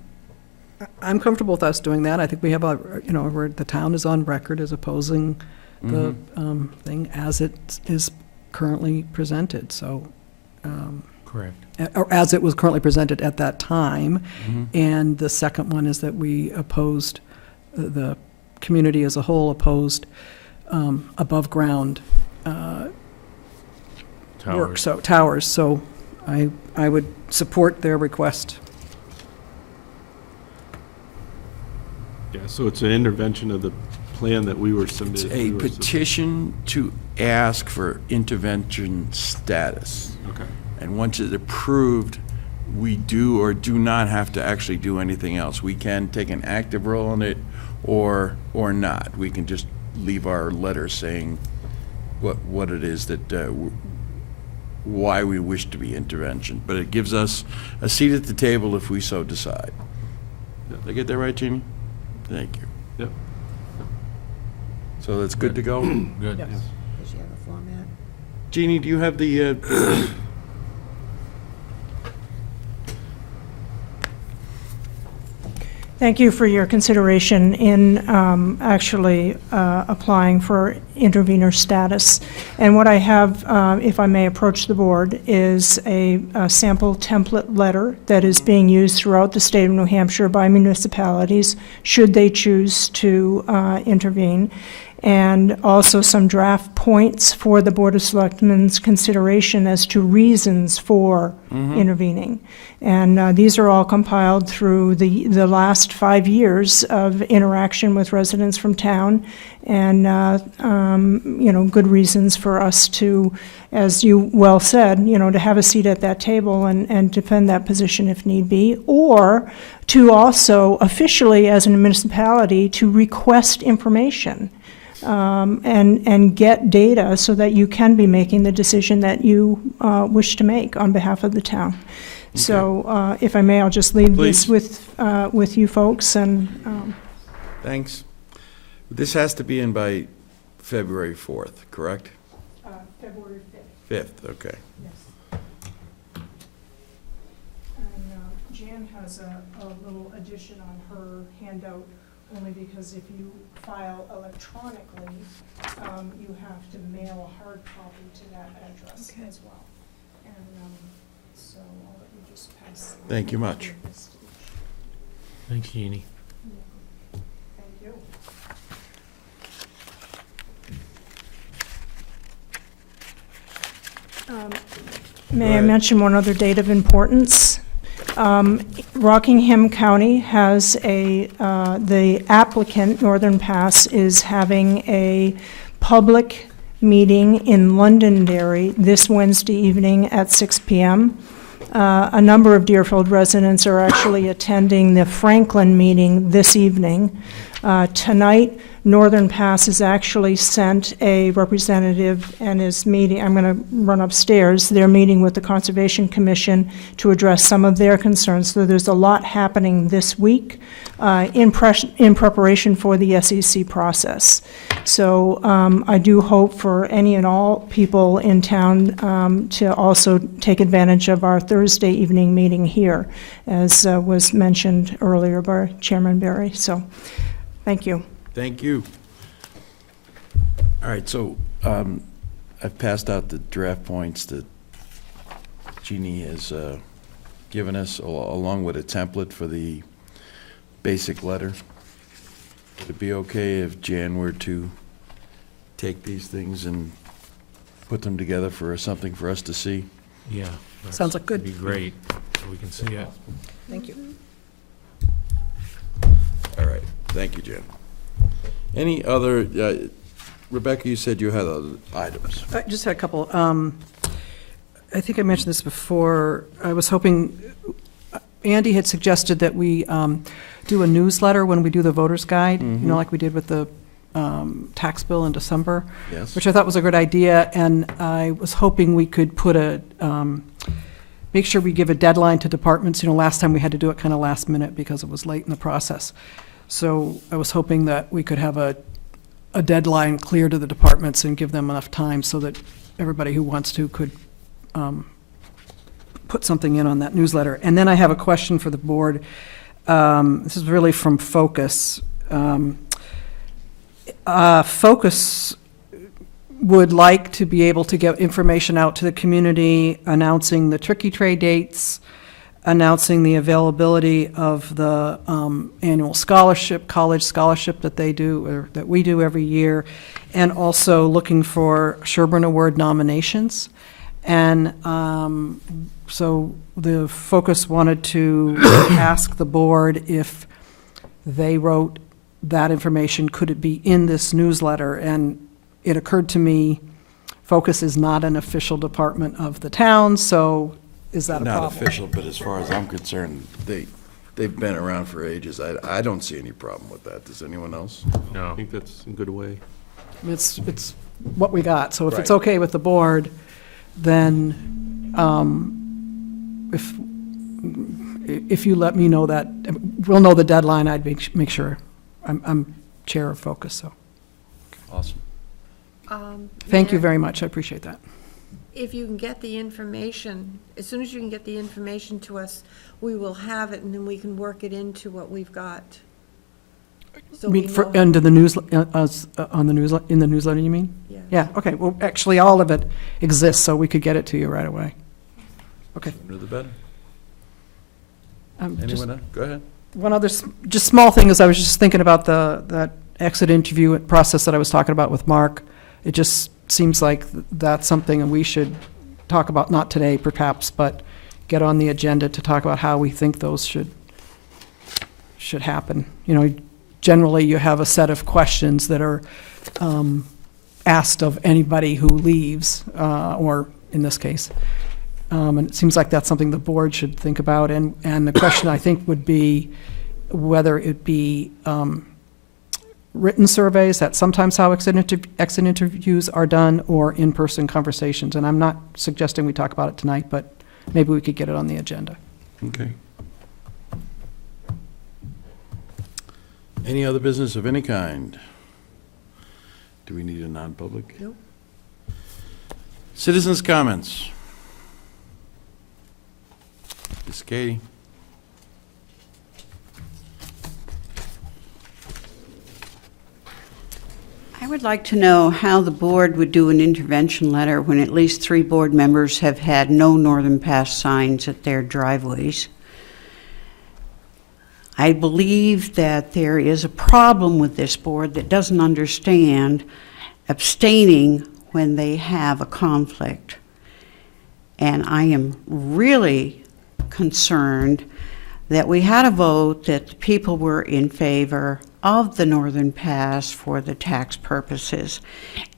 I'm comfortable with us doing that. I think we have the town is on record as opposing the thing as it is currently presented, so. Correct. Or as it was currently presented at that time. And the second one is that we opposed, the community as a whole opposed above-ground work, so towers. So I would support their request. Yeah, so it's an intervention of the plan that we were submitted. A petition to ask for intervention status. Okay. And once it's approved, we do or do not have to actually do anything else. We can take an active role in it or not. We can just leave our letter saying what it is that, why we wish to be intervention. But it gives us a seat at the table if we so decide. Did I get that right, Jeannie? Thank you. Yep. So that's good to go? Good. Does she have a format? Jeannie, do you have the, Thank you for your consideration in actually applying for intervenor status. And what I have, if I may approach the board, is a sample template letter that is being used throughout the state of New Hampshire by municipalities, should they choose to intervene. and also some draft points for the Board of Selectmen's consideration as to reasons for intervening. And these are all compiled through the last 5 years of interaction with residents from town, and, good reasons for us to, as you well said, to have a seat at that table and defend that position if need be, or to also officially, as a municipality, to request information and get data so that you can be making the decision that you wish to make on behalf of the town. So if I may, I'll just leave this with you folks, and Thanks. This has to be in by February 4th, correct? February 5th. 5th, okay. Yes. And Jan has a little addition on her handout, only because if you file electronically, you have to mail a hard copy to that address Okay. as well. And so I'll let you just pass. Thank you much. Thanks, Jeannie. Thank you. May I mention one other date of importance? Rockingham County has the applicant, Northern Pass, is having a public meeting in Londonderry this Wednesday evening at 6 p.m. A number of Deerfield residents are actually attending the Franklin meeting this evening. Tonight, Northern Pass has actually sent a representative and is meeting, I'm going to run upstairs, they're meeting with the Conservation Commission to address some of their concerns. So there's a lot happening this week in preparation for the SEC process. So I do hope for any and all people in town to also take advantage of our Thursday evening meeting here, as was mentioned earlier by Chairman Barry. So, thank you. Thank you. All right, so I've passed out the draft points that Jeannie has given us, along with a template for the basic letter. Would it be okay if Jan were to take these things and put them together for something for us to see? Yeah. Sounds like good. That'd be great, so we can see it. Thank you. All right, thank you, Jan. Any other, Rebecca, you said you had other items. I just had a couple. I think I mentioned this before. I was hoping, Andy had suggested that we do a newsletter when we do the voter's guide, like we did with the tax bill in December. Yes. Which I thought was a good idea, and I was hoping we could put make sure we give a deadline to departments. Last time we had to do it kind of last minute because it was late in the process. So I was hoping that we could have a deadline clear to the departments and give them enough time so that everybody who wants to could put something in on that newsletter. And then I have a question for the board. This is really from Focus. Focus would like to be able to get information out to the community, announcing the Tricky Trade dates, announcing the availability of the annual college scholarship that they do, or that we do every year, and also looking for Sherburne Award nominations. And so the Focus wanted to ask the board if they wrote that information, could it be in this newsletter? And it occurred to me, Focus is not an official department of the town, so is that a problem? Not official, but as far as I'm concerned, they've been around for ages. I don't see any problem with that. Does anyone else? No. I think that's a good way. It's what we got, so if it's Right. okay with the board, then if you let me know that, we'll know the deadline, I'd make sure. I'm chair of Focus, so. Awesome. Thank you Mayor, very much, I appreciate that. If you can get the information, as soon as you can get the information to us, we will have it, and then we can work it into what we've got. So we know. Under the news, on the newsletter, in the newsletter, you mean? Yes. Yeah, okay, well, actually, all of it exists, so we could get it to you right away. Okay. Sooner the better. Just Anyone else? Go ahead. one other, just small thing is, I was just thinking about that exit interview process that I was talking about with Mark, it just seems like that's something that we should talk about, not today perhaps, but get on the agenda to talk about how we think those should happen. You know, generally you have a set of questions that are asked of anybody who leaves, or in this case. And it seems like that's something the board should think about. And the question, I think, would be whether it be written surveys, that's sometimes how exit interviews are done, or in-person conversations. And I'm not suggesting we talk about it tonight, but maybe we could get it on the agenda. Okay. Any other business of any kind? Do we need a non-public? Nope. Citizens' comments. Ms. Katie? I would like to know how the board would do an intervention letter when at least 3 board members have had no Northern Pass signs at their driveways. I believe that there is a problem with this board that doesn't understand abstaining when they have a conflict. And I am really concerned that we had a vote that the people were in favor of the Northern Pass for the tax purposes.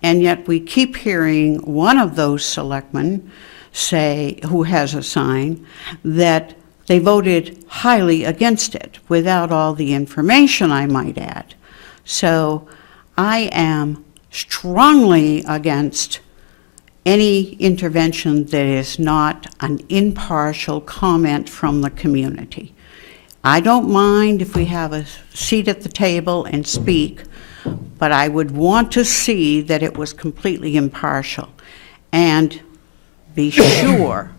And yet we keep hearing one of those selectmen say, who has a sign, that they voted highly against it without all the information, I might add. So I am strongly against any intervention that is not an impartial comment from the community. I don't mind if we have a seat at the table and speak, but I would want to see that it was completely impartial. And be sure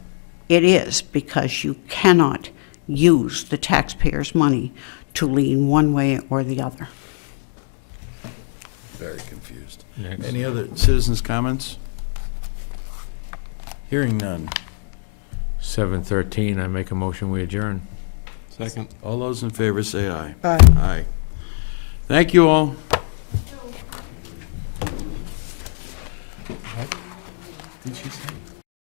it is, because you cannot use the taxpayers' money to lean one way or the other. Very confused. Next. Any other citizens' comments? Hearing none. 7:13, I make a motion, we adjourn. Second. All those in favor say aye. Aye. Aye. Thank you all. Did she say?